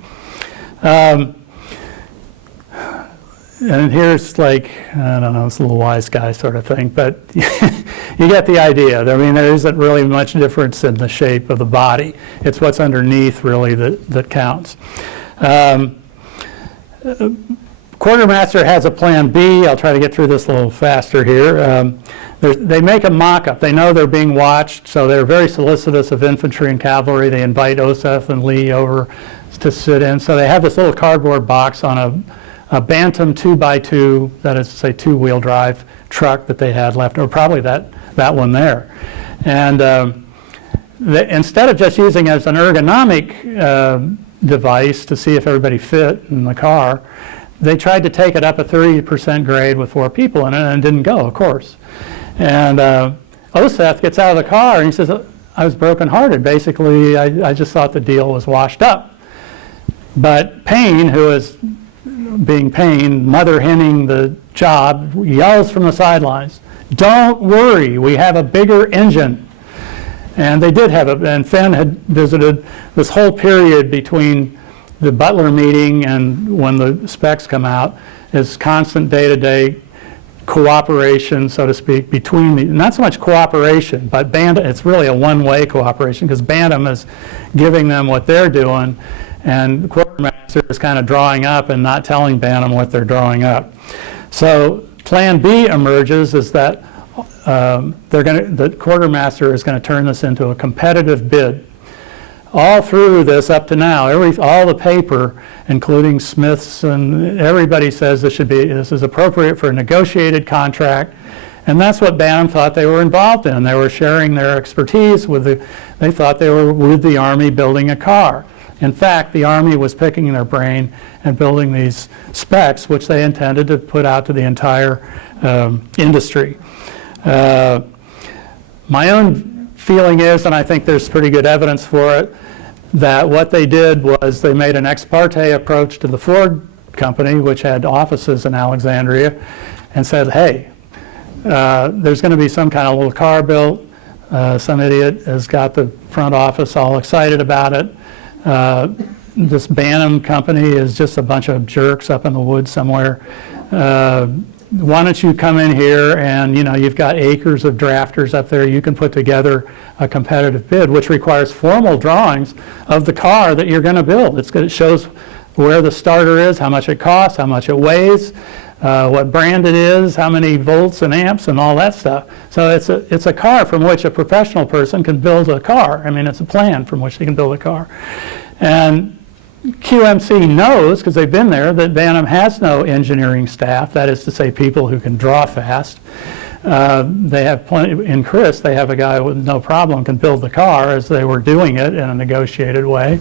And here's like, I don't know, it's a little wise guy sort of thing, but you get the idea. I mean, there isn't really much difference in the shape of the body. It's what's underneath really that counts. Quartermaster has a plan B. I'll try to get through this a little faster here. They make a mock-up. They know they're being watched, so they're very solicitous of infantry and cavalry. They invite Oseth and Lee over to sit in. So they have this little cardboard box on a Bantam 2x2, that is to say 2-wheel drive truck that they had left, or probably that one there. And instead of just using it as an ergonomic device to see if everybody fit in the car, they tried to take it up a 30% grade with 4 people in it, and it didn't go, of course. And Oseth gets out of the car and he says, I was brokenhearted. Basically, I just thought the deal was washed up. But Payne, who is being Payne, mother henning the job, yells from the sidelines, don't worry, we have a bigger engine. And they did have and Fenn had visited this whole period between the Butler meeting and when the specs come out is constant day-to-day cooperation, so to speak, between not so much cooperation, but Bantam, it's really a one-way cooperation, because Bantam is giving them what they're doing, and the Quartermaster is kind of drawing up and not telling Bantam what they're drawing up. So Plan B emerges is that the Quartermaster is going to turn this into a competitive bid. All through this up to now, all the paper, including Smith's and everybody, says this is appropriate for a negotiated contract, and that's what Bantam thought they were involved in. They were sharing their expertise they thought they were with the Army building a car. In fact, the Army was picking their brain and building these specs, which they intended to put out to the entire industry. My own feeling is, and I think there's pretty good evidence for it, that what they did was they made an ex parte approach to the Ford company, which had offices in Alexandria, and said, hey, there's going to be some kind of little car built. Some idiot has got the front office all excited about it. This Bantam company is just a bunch of jerks up in the woods somewhere. Why don't you come in here, and you've got acres of drafters up there. You can put together a competitive bid, which requires formal drawings of the car that you're going to build. It shows where the starter is, how much it costs, how much it weighs, what brand it is, how many volts and amps, and all that stuff. So it's a car from which a professional person can build a car. I mean, it's a plan from which they can build a car. And QMC knows, because they've been there, that Bantam has no engineering staff, that is to say people who can draw fast. They have plenty, in Chris, they have a guy with no problem can build the car, as they were doing it in a negotiated way.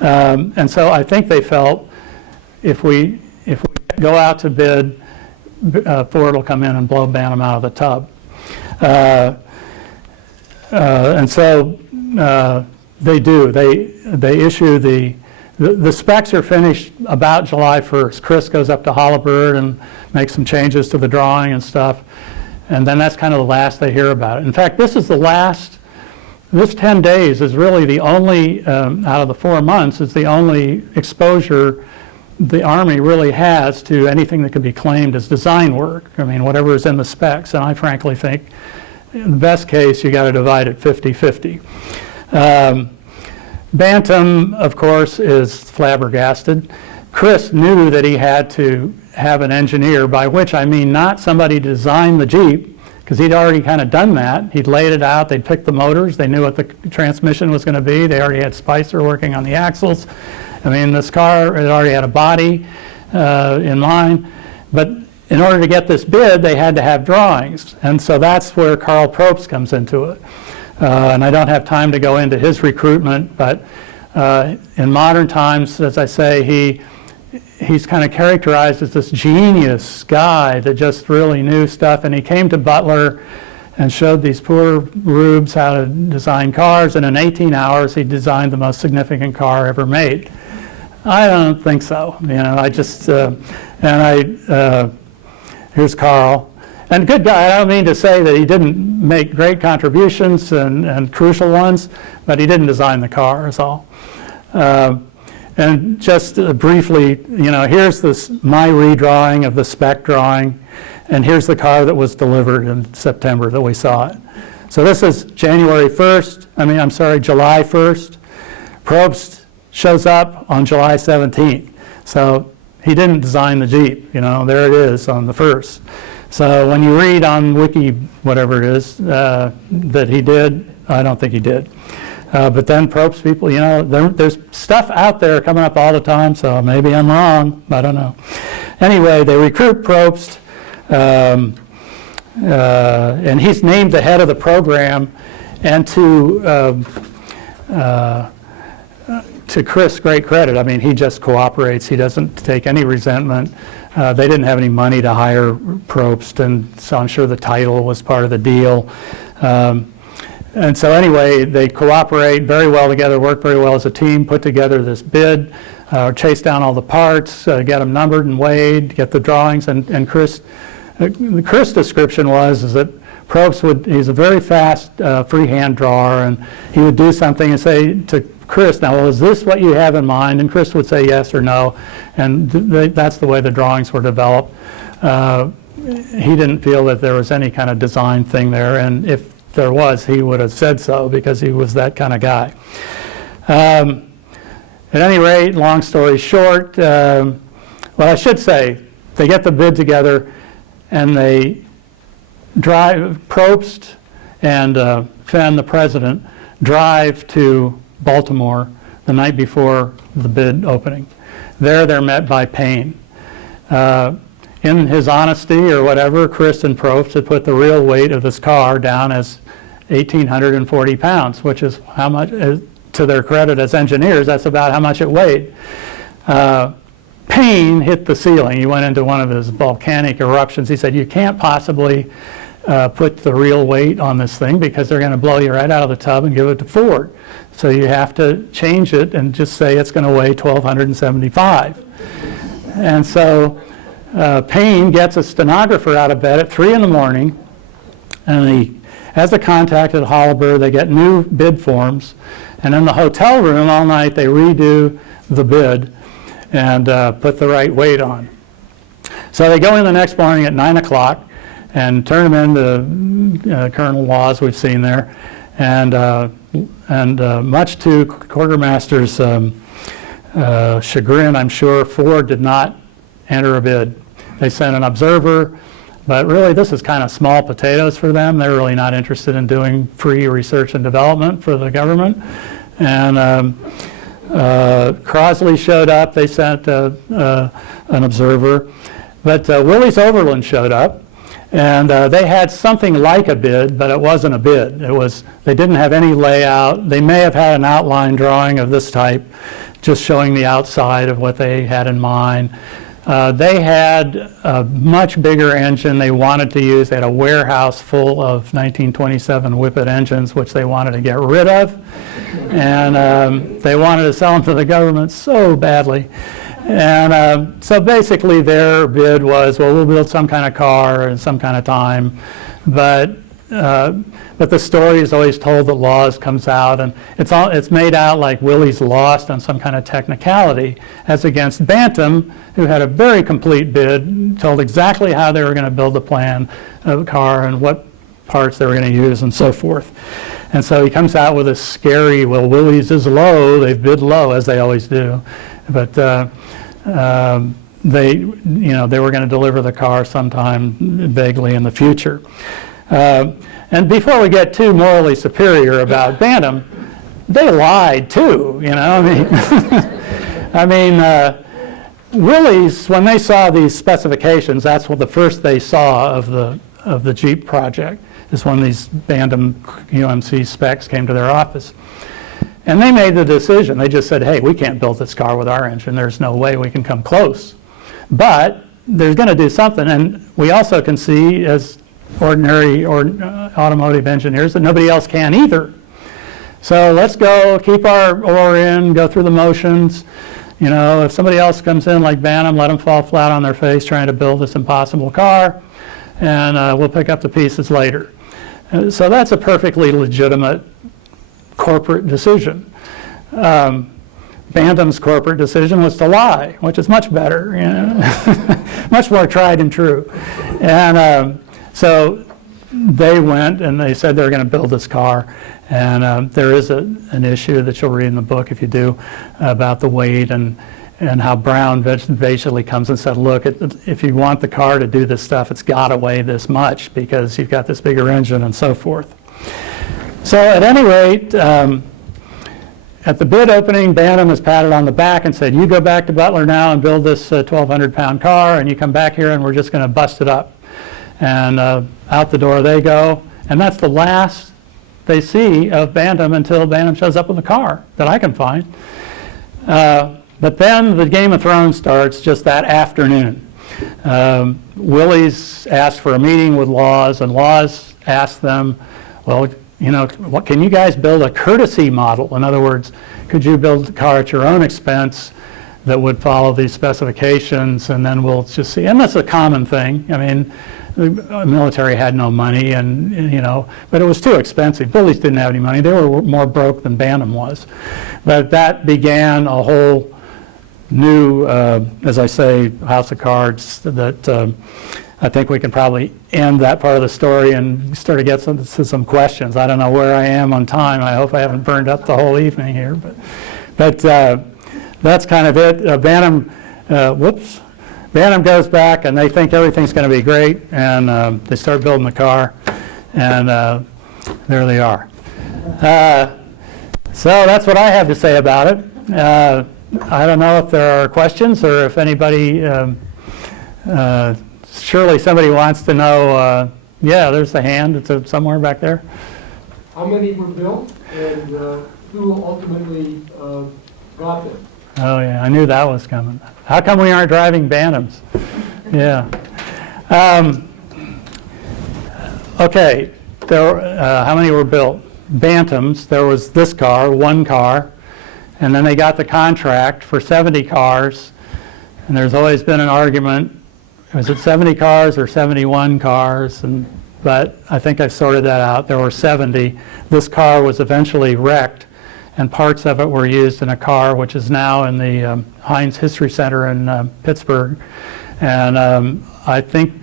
And so I think they felt if we go out to bid, Ford will come in and blow Bantam out of the tub. And so they do. They issue the specs are finished about July 1st. Chris goes up to Holabird and makes some changes to the drawing and stuff. And then that's kind of the last they hear about it. In fact, this is the last this 10 days is really the only, out of the 4 months, is the only exposure the Army really has to anything that could be claimed as design work. I mean, whatever is in the specs. And I frankly think, in the best case, you got to divide it 50-50. Bantam, of course, is flabbergasted. Chris knew that he had to have an engineer, by which I mean not somebody to design the Jeep, because he'd already kind of done that. He'd laid it out, they'd picked the motors, they knew what the transmission was going to be, they already had Spicer working on the axles. I mean, this car had already had a body in mind, but in order to get this bid, they had to have drawings, and so that's where Carl Probst comes into it. And I don't have time to go into his recruitment, but in modern times, as I say, he's kind of characterized as this genius guy that just really knew stuff, and he came to Butler and showed these poor rubes how to design cars, and in 18 hours he designed the most significant car ever made. I don't think so. You know, I just, here's Carl. And good guy, I don't mean to say that he didn't make great contributions and crucial ones, but he didn't design the car, is all. And just briefly, you know, here's my redrawing of the spec drawing, and here's the car that was delivered in September that we saw it. So this is July 1st. Probst shows up on July 17th. So he didn't design the Jeep, you know, there it is on the 1st. So when you read on Wiki, whatever it is, that he did, I don't think he did. But then Probst people, you know, there's stuff out there coming up all the time, so maybe I'm wrong, I don't know. Anyway, they recruit Probst, and he's named the head of the program, and to Chris' great credit, I mean, he just cooperates, he doesn't take any resentment. They didn't have any money to hire Probst, and so I'm sure the title was part of the deal. And so anyway, they cooperate very well together, work very well as a team, put together this bid, chase down all the parts, get them numbered and weighed, get the drawings, and Chris, the Chris description is that Probst he's a very fast freehand drawer, and he would do something and say to Chris, now, well, is this what you have in mind? And Chris would say yes or no, and that's the way the drawings were developed. He didn't feel that there was any kind of design thing there, and if there was, he would have said so because he was that kind of guy. At any rate, long story short, well, I should say, they get the bid together, and they drive, Probst and Fenn, the president, drive to Baltimore the night before the bid opening. There they're met by Payne. In his honesty or whatever, Chris and Probst had put the real weight of this car down as 1,840 pounds, which is how much, to their credit as engineers, that's about how much it weighed. Payne hit the ceiling. He went into one of his volcanic eruptions. He said, you can't possibly put the real weight on this thing because they're going to blow you right out of the tub and give it to Ford. So you have to change it and just say it's going to weigh 1,275. And so Payne gets a stenographer out of bed at 3 in the morning, and he has a contact at Holliber. They get new bid forms, and in the hotel room all night they redo the bid and put the right weight on. So they go in the next morning at 9 o'clock and turn them into Colonel Laws we've seen there, and much to Quartermaster's chagrin, I'm sure, Ford did not enter a bid. They sent an observer, but really this is kind of small potatoes for them. They're really not interested in doing free research and development for the government. And Crosley showed up, they sent an observer, but Willys Overland showed up, and they had something like a bid, but it wasn't a bid. They didn't have any layout. They may have had an outline drawing of this type, just showing the outside of what they had in mind. They had a much bigger engine they wanted to use. They had a warehouse full of 1927 Whippet engines, which they wanted to get rid of. And they wanted to sell them to the government so badly. And so basically their bid was, well, we'll build some kind of car in some kind of time. But but the story is always told that Laws comes out, and it's made out like Willys lost on some kind of technicality, as against Bantam, who had a very complete bid, told exactly how they were going to build the plan of the car and what parts they were going to use and so forth. And so he comes out with a scary, well, Willys is low, they've bid low, as they always do, but they were going to deliver the car sometime vaguely in the future. And before we get too morally superior about Bantam, they lied too, I mean, Willys, when they saw these specifications, that's what the first they saw of the Jeep project, is when these Bantam UMC specs came to their office. And they made the decision. They just said, hey, we can't build this car with our engine. There's no way we can come close. But they're going to do something. And we also can see, as ordinary automotive engineers, that nobody else can either. So let's go, keep our oar in, go through the motions. If somebody else comes in like Bantam, let them fall flat on their face trying to build this impossible car, and we'll pick up the pieces later. So that's a perfectly legitimate corporate decision. Bantam's corporate decision was to lie, which is much better, much more tried and true. And so they went and they said they were going to build this car. And there is an issue that you'll read in the book, if you do, about the weight and how Brown basically comes and said, look, if you want the car to do this stuff, it's got to weigh this much because you've got this bigger engine and so forth. So at any rate, at the bid opening, Bantam was patted on the back and said, you go back to Butler now and build this 1,200-pound car, and you come back here and we're just going to bust it up. And out the door they go. And that's the last they see of Bantam until Bantam shows up with a car that I can find. But then the Game of Thrones starts just that afternoon. Willys asked for a meeting with Laws, and Laws asked them, well, can you guys build a courtesy model? In other words, could you build the car at your own expense that would follow these specifications, and then we'll just see. And that's a common thing. I mean, the military had no money, and but it was too expensive. Willys didn't have any money. They were more broke than Bantam was. But that began a whole new, as I say, house of cards that I think we can probably end that part of the story and start to get to some questions. I don't know where I am on time. I hope I haven't burned up the whole evening here, but that's kind of it. Bantam goes back and they think everything's going to be great, and they start building the car, and there they are. So that's what I have to say about it. I don't know if there are questions or if anybody, surely somebody wants to know, yeah, there's the hand, it's somewhere back there. How many were built, and who ultimately got them? Oh yeah, I knew that was coming. How come we aren't driving Bantams? Yeah. Okay, how many were built? Bantams, there was this car, one car, and then they got the contract for 70 cars, and there's always been an argument, was it 70 cars or 71 cars? But I think I sorted that out. There were 70. This car was eventually wrecked, and parts of it were used in a car which is now in the Heinz History Center in Pittsburgh. And I think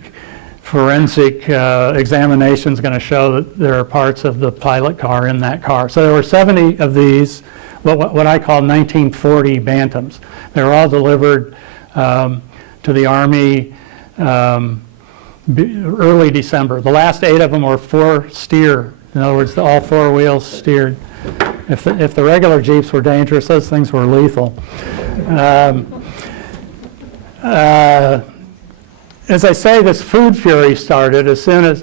forensic examination is going to show that there are parts of the pilot car in that car. So there were 70 of these, what I call 1940 Bantams. They were all delivered to the Army early December. The last 8 of them were 4-steer. In other words, all 4 wheels steered. If the regular Jeeps were dangerous, those things were lethal. As I say, this food fury started as soon as,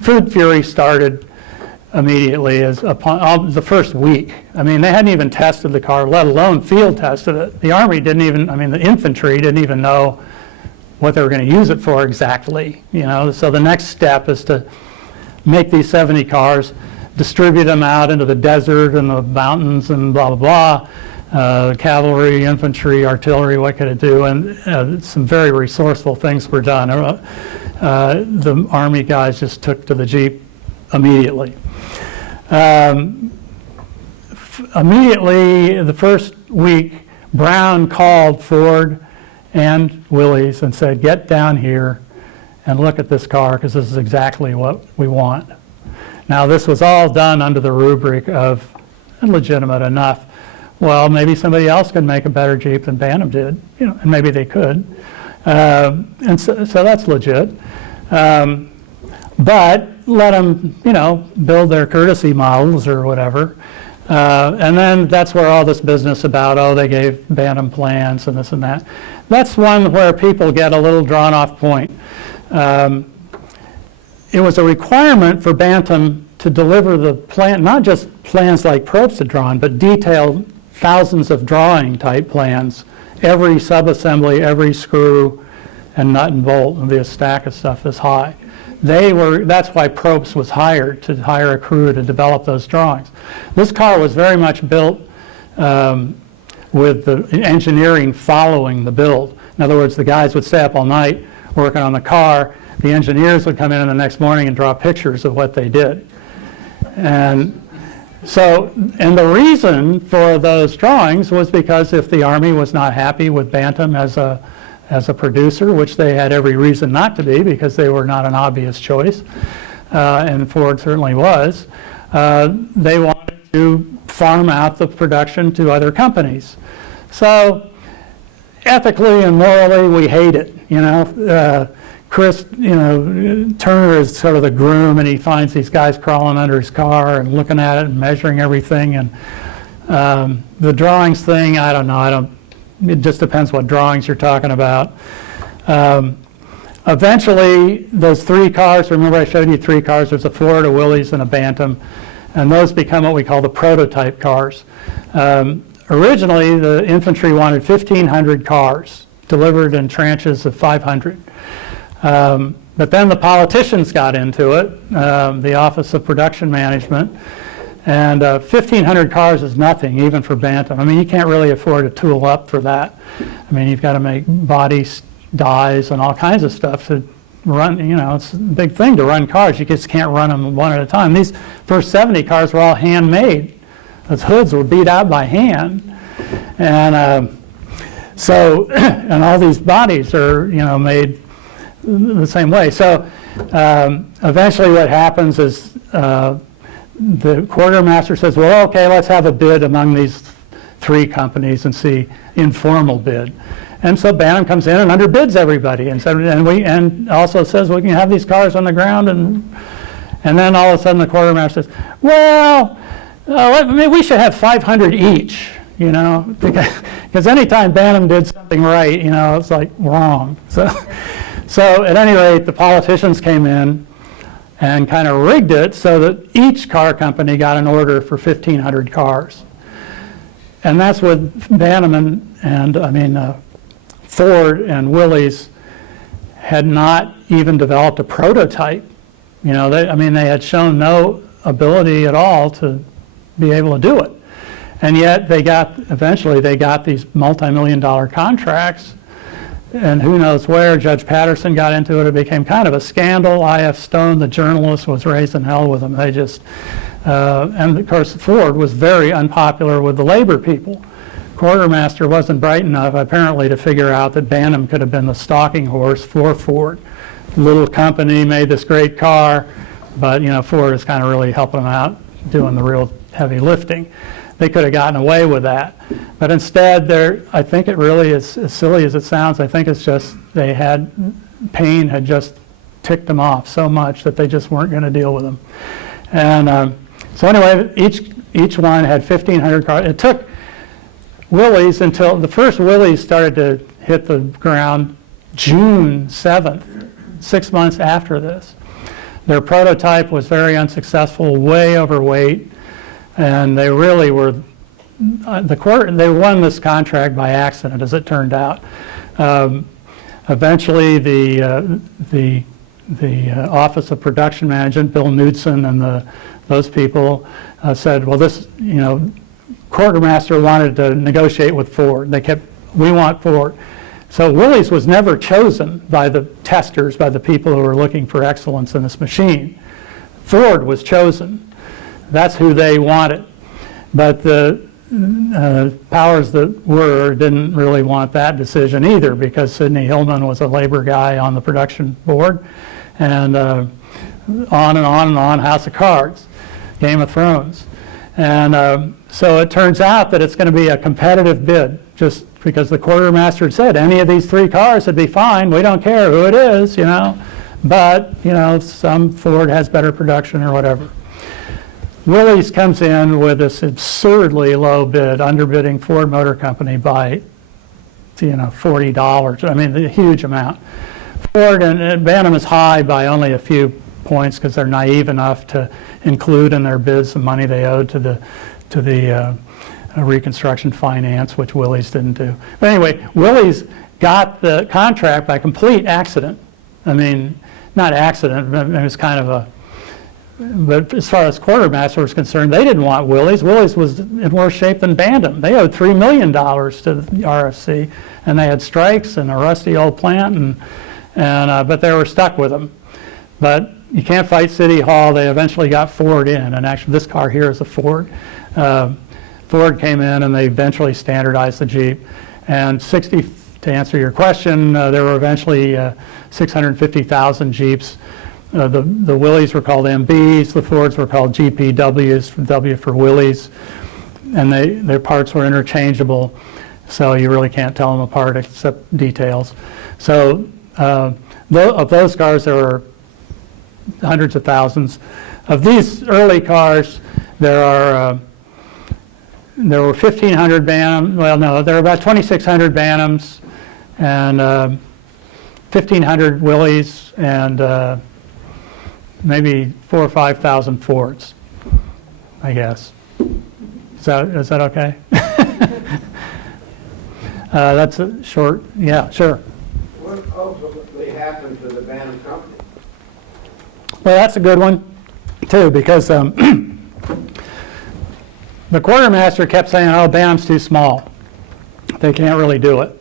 food fury started immediately as upon the first week. I mean, they hadn't even tested the car, let alone field tested it. The Army didn't even, the infantry didn't even know what they were going to use it for exactly. So the next step is to make these 70 cars, distribute them out into the desert and the mountains and blah, blah, blah. cavalry, infantry, artillery, what could it do? And some very resourceful things were done. The Army guys just took to the Jeep immediately. Immediately, the first week, Brown called Ford and Willys and said, get down here and look at this car, because this is exactly what we want. Now, this was all done under the rubric of legitimate enough. Well, maybe somebody else could make a better Jeep than Bantam did, you know, and maybe they could. And so that's legit. But let them, you know, build their courtesy models or whatever. And then that's where all this business about, oh, they gave Bantam plans and this and that. That's one where people get a little drawn off point. It was a requirement for Bantam to deliver the plan, not just plans like Probst had drawn, but detailed thousands of drawing type plans, every subassembly, every screw and nut and bolt, and be a stack of stuff this high. That's why Probst was hired, to hire a crew to develop those drawings. This car was very much built with the engineering following the build. In other words, the guys would stay up all night working on the car. The engineers would come in the next morning and draw pictures of what they did. And the reason for those drawings was because if the Army was not happy with Bantam as a producer, which they had every reason not to be because they were not an obvious choice, and Ford certainly was, they wanted to farm out the production to other companies. So ethically and morally, we hate it, you know. Chris, you know, Turner is sort of the groom, and he finds these guys crawling under his car and looking at it and measuring everything. And the drawings thing, I don't know. It just depends what drawings you're talking about. Eventually, those three cars, remember I showed you three cars, there's a Ford, a Willys, and a Bantam, and those become what we call the prototype cars. Originally, the infantry wanted 1,500 cars delivered in tranches of 500. But then the politicians got into it, the Office of Production Management, and 1,500 cars is nothing, even for Bantam. I mean, you can't really afford to tool up for that. I mean, you've got to make bodies, dies, and all kinds of stuff to run, you know, it's a big thing to run cars. You just can't run them one at a time. These first 70 cars were all handmade. Those hoods were beat out by hand. And and all these bodies are, you know, made the same way. So eventually what happens is the quartermaster says, well, okay, let's have a bid among these three companies and see, informal bid. And so Bantam comes in and underbids everybody, and also says we can have these cars on the ground, and then all of a sudden the quartermaster says, well, maybe we should have 500 each, you know, because anytime Bantam did something right, you know, it's like wrong. So at any rate, the politicians came in and kind of rigged it so that each car company got an order for 1,500 cars. And that's what Bantam and Ford and Willys had not even developed a prototype. You know, they had shown no ability at all to be able to do it. And yet eventually they got these multi-million-dollar contracts. And who knows where, Judge Patterson got into it. It became kind of a scandal. I.F. Stone, the journalist, was raising hell with them. They just, and of course Ford was very unpopular with the labor people. Quartermaster wasn't bright enough, apparently, to figure out that Bantam could have been the stalking horse for Ford. Little company made this great car, but, you know, Ford is kind of really helping them out, doing the real heavy lifting. They could have gotten away with that. But instead, I think it really is, as silly as it sounds, I think it's just Payne had just ticked them off so much that they just weren't going to deal with them. And so anyway, each one had 1,500 cars. It took Willys until the first Willys started to hit the ground June 7th, 6 months after this. Their prototype was very unsuccessful, way overweight. And they really were, they won this contract by accident, as it turned out. Eventually, the Office of Production Management, Bill Knudsen and those people said, well, this, you know, Quartermaster wanted to negotiate with Ford. We want Ford. So Willys was never chosen by the testers, by the people who were looking for excellence in this machine. Ford was chosen. That's who they wanted. But the powers that were didn't really want that decision either, because Sidney Hillman was a labor guy on the production board, and on and on and on, House of Cards, Game of Thrones. And so it turns out that it's going to be a competitive bid, just because the quartermaster said any of these three cars would be fine. We don't care who it is, you know. But, you know, some Ford has better production or whatever. Willys comes in with this absurdly low bid, underbidding Ford Motor Company by, you know, $40. I mean, a huge amount. Ford and Bantam is high by only a few points because they're naive enough to include in their bids the money they owed to the reconstruction finance, which Willys didn't do. But anyway, Willys got the contract by complete accident. I mean, not accident, but it was kind of a, but as far as Quartermaster was concerned, they didn't want Willys. Willys was in worse shape than Bantam. They owed $3 million to the RFC, and they had strikes and a rusty old plant, but they were stuck with them. But you can't fight City Hall. They eventually got Ford in, and actually this car here is a Ford. Ford came in and they eventually standardized the Jeep. And to answer your question, there were eventually 650,000 Jeeps. The Willys were called MBs, the Fords were called GPWs, W for Willys, and their parts were interchangeable, so you really can't tell them apart except details. So of those cars, there were hundreds of thousands. Of these early cars, there were 1,500 Bantam, well no, there were about 2,600 Bantams and 1,500 Willys and maybe 4,000 or 5,000 Fords, I guess. Is that okay? That's a short, yeah, sure. What ultimately happened to the Bantam company? Well, that's a good one, too, because the quartermaster kept saying, oh, Bantam's too small. They can't really do it.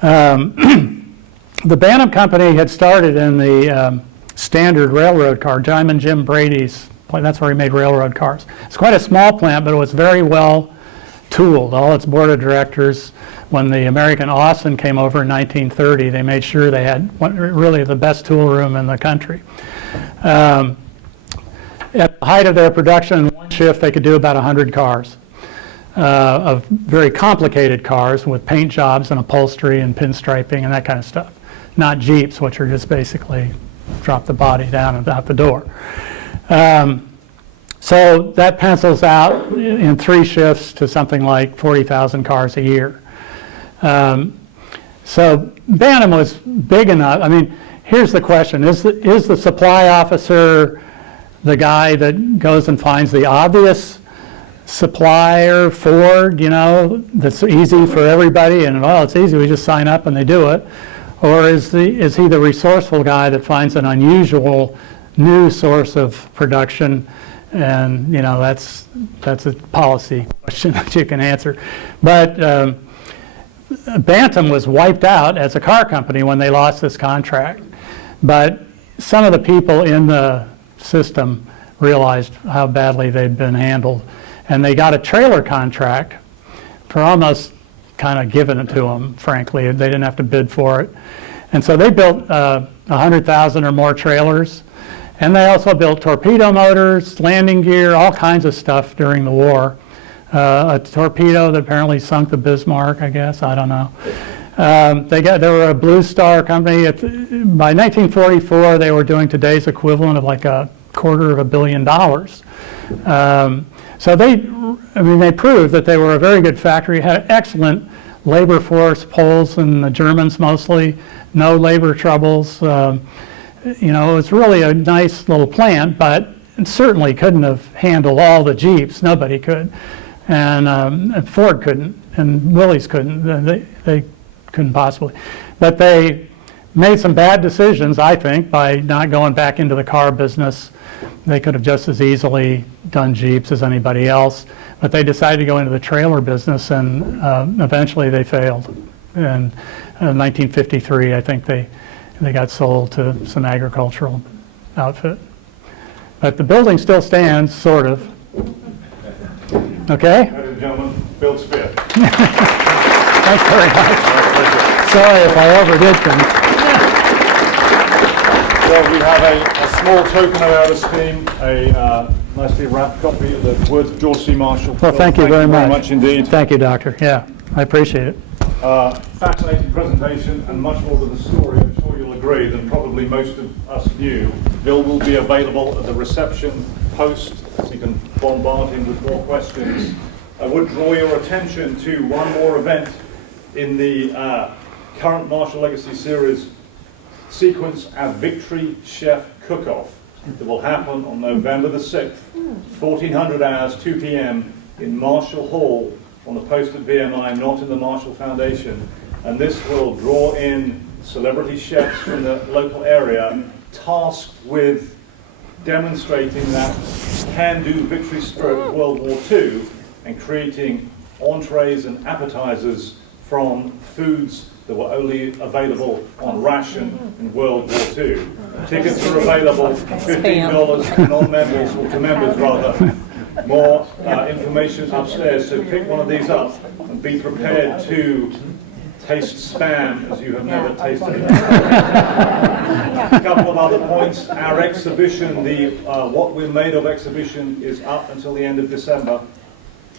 The Bantam company had started in the standard railroad car, Jim Brady's plant. That's where he made railroad cars. It's quite a small plant, but it was very well tooled. All its board of directors, when the American Austin came over in 1930, they made sure they had really the best tool room in the country. At the height of their production, in one shift, they could do about 100 cars, of very complicated cars with paint jobs and upholstery and pinstriping and that kind of stuff. Not Jeeps, which are just basically drop the body down and out the door. So that pencils out in 3 shifts to something like 40,000 cars a year. So Bantam was big enough. I mean, here's the question. Is the supply officer the guy that goes and finds the obvious supplier, Ford, you know, that's easy for everybody, and well, it's easy, we just sign up and they do it? Or is he the resourceful guy that finds an unusual new source of production? And, you know, that's a policy question that you can answer. But Bantam was wiped out as a car company when they lost this contract. But some of the people in the system realized how badly they'd been handled. And they got a trailer contract for almost kind of giving it to them, frankly. They didn't have to bid for it. And so they built 100,000 or more trailers. And they also built torpedo motors, landing gear, all kinds of stuff during the war. A torpedo that apparently sunk the Bismarck, I guess, I don't know. They were a Blue Star company. By 1944, they were doing today's equivalent of like $250 million. So they proved that they were a very good factory, had excellent labor force, Poles and the Germans mostly, no labor troubles. You know, it was really a nice little plant, but it certainly couldn't have handled all the Jeeps. Nobody could. And Ford couldn't, and Willys couldn't. They couldn't possibly. But they made some bad decisions, I think, by not going back into the car business. They could have just as easily done Jeeps as anybody else. But they decided to go into the trailer business, and eventually they failed. And in 1953, I think they got sold to some agricultural outfit. But the building still stands, sort of. Okay? Ladies and gentlemen, Bill Spear. Thanks very much. Sorry if I overdid things. Well, we have a small token of our esteem, a nicely wrapped copy of the words of George C. Marshall. Well, thank you very much indeed. Thank you, Doctor. Yeah, I appreciate it. Fascinating presentation and much more to the story, I'm sure you'll agree, than probably most of us knew. Bill will be available at the reception post, so you can bombard him with more questions. I would draw your attention to one more event in the current Marshall Legacy Series sequence, our Victory Chef Cook-Off, that will happen on November the 6th, 1400 hours, 2 p.m. in Marshall Hall on the post at BMI, not in the Marshall Foundation. And this will draw in celebrity chefs from the local area, tasked with demonstrating that can-do victory spirit of World War II and creating entrees and appetizers from foods that were only available on ration in World War II. Tickets are available, $15 to non-members, or to members rather. More information upstairs, so pick one of these up and be prepared to taste spam as you have never tasted it. A couple of other points. Our exhibition, the What We're Made Of exhibition, is up until the end of December.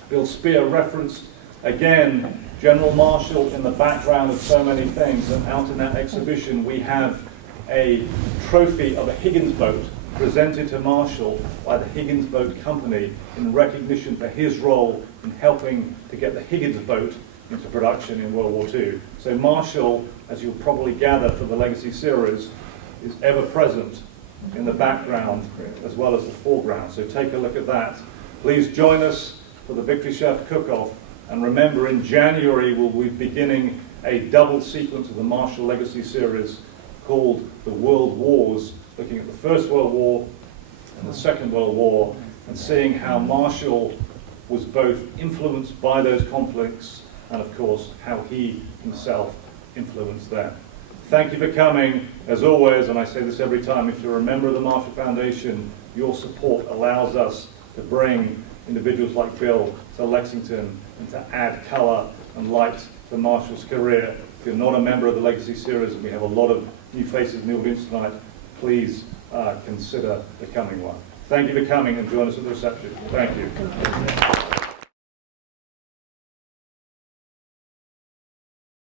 Bill Spear referenced, again, General Marshall in the background of so many things, and out in that exhibition we have a trophy of a Higgins boat presented to Marshall by the Higgins Boat Company in recognition for his role in helping to get the Higgins boat into production in World War II. So Marshall, as you'll probably gather from the Legacy Series, is ever present in the background as well as the foreground. So take a look at that. Please join us for the Victory Chef Cook-Off. And remember, in January we'll be beginning a double sequence of the Marshall Legacy Series called The World Wars, looking at the First World War and the Second World War, and seeing how Marshall was both influenced by those conflicts and, of course, how he himself influenced them. Thank you for coming. As always, and I say this every time, if you're a member of the Marshall Foundation, your support allows us to bring individuals like Bill to Lexington and to add colour and light to Marshall's career. If you're not a member of the Legacy Series, and we have a lot of new faces in the audience tonight, please consider becoming one. Thank you for coming and join us at the reception. Thank you.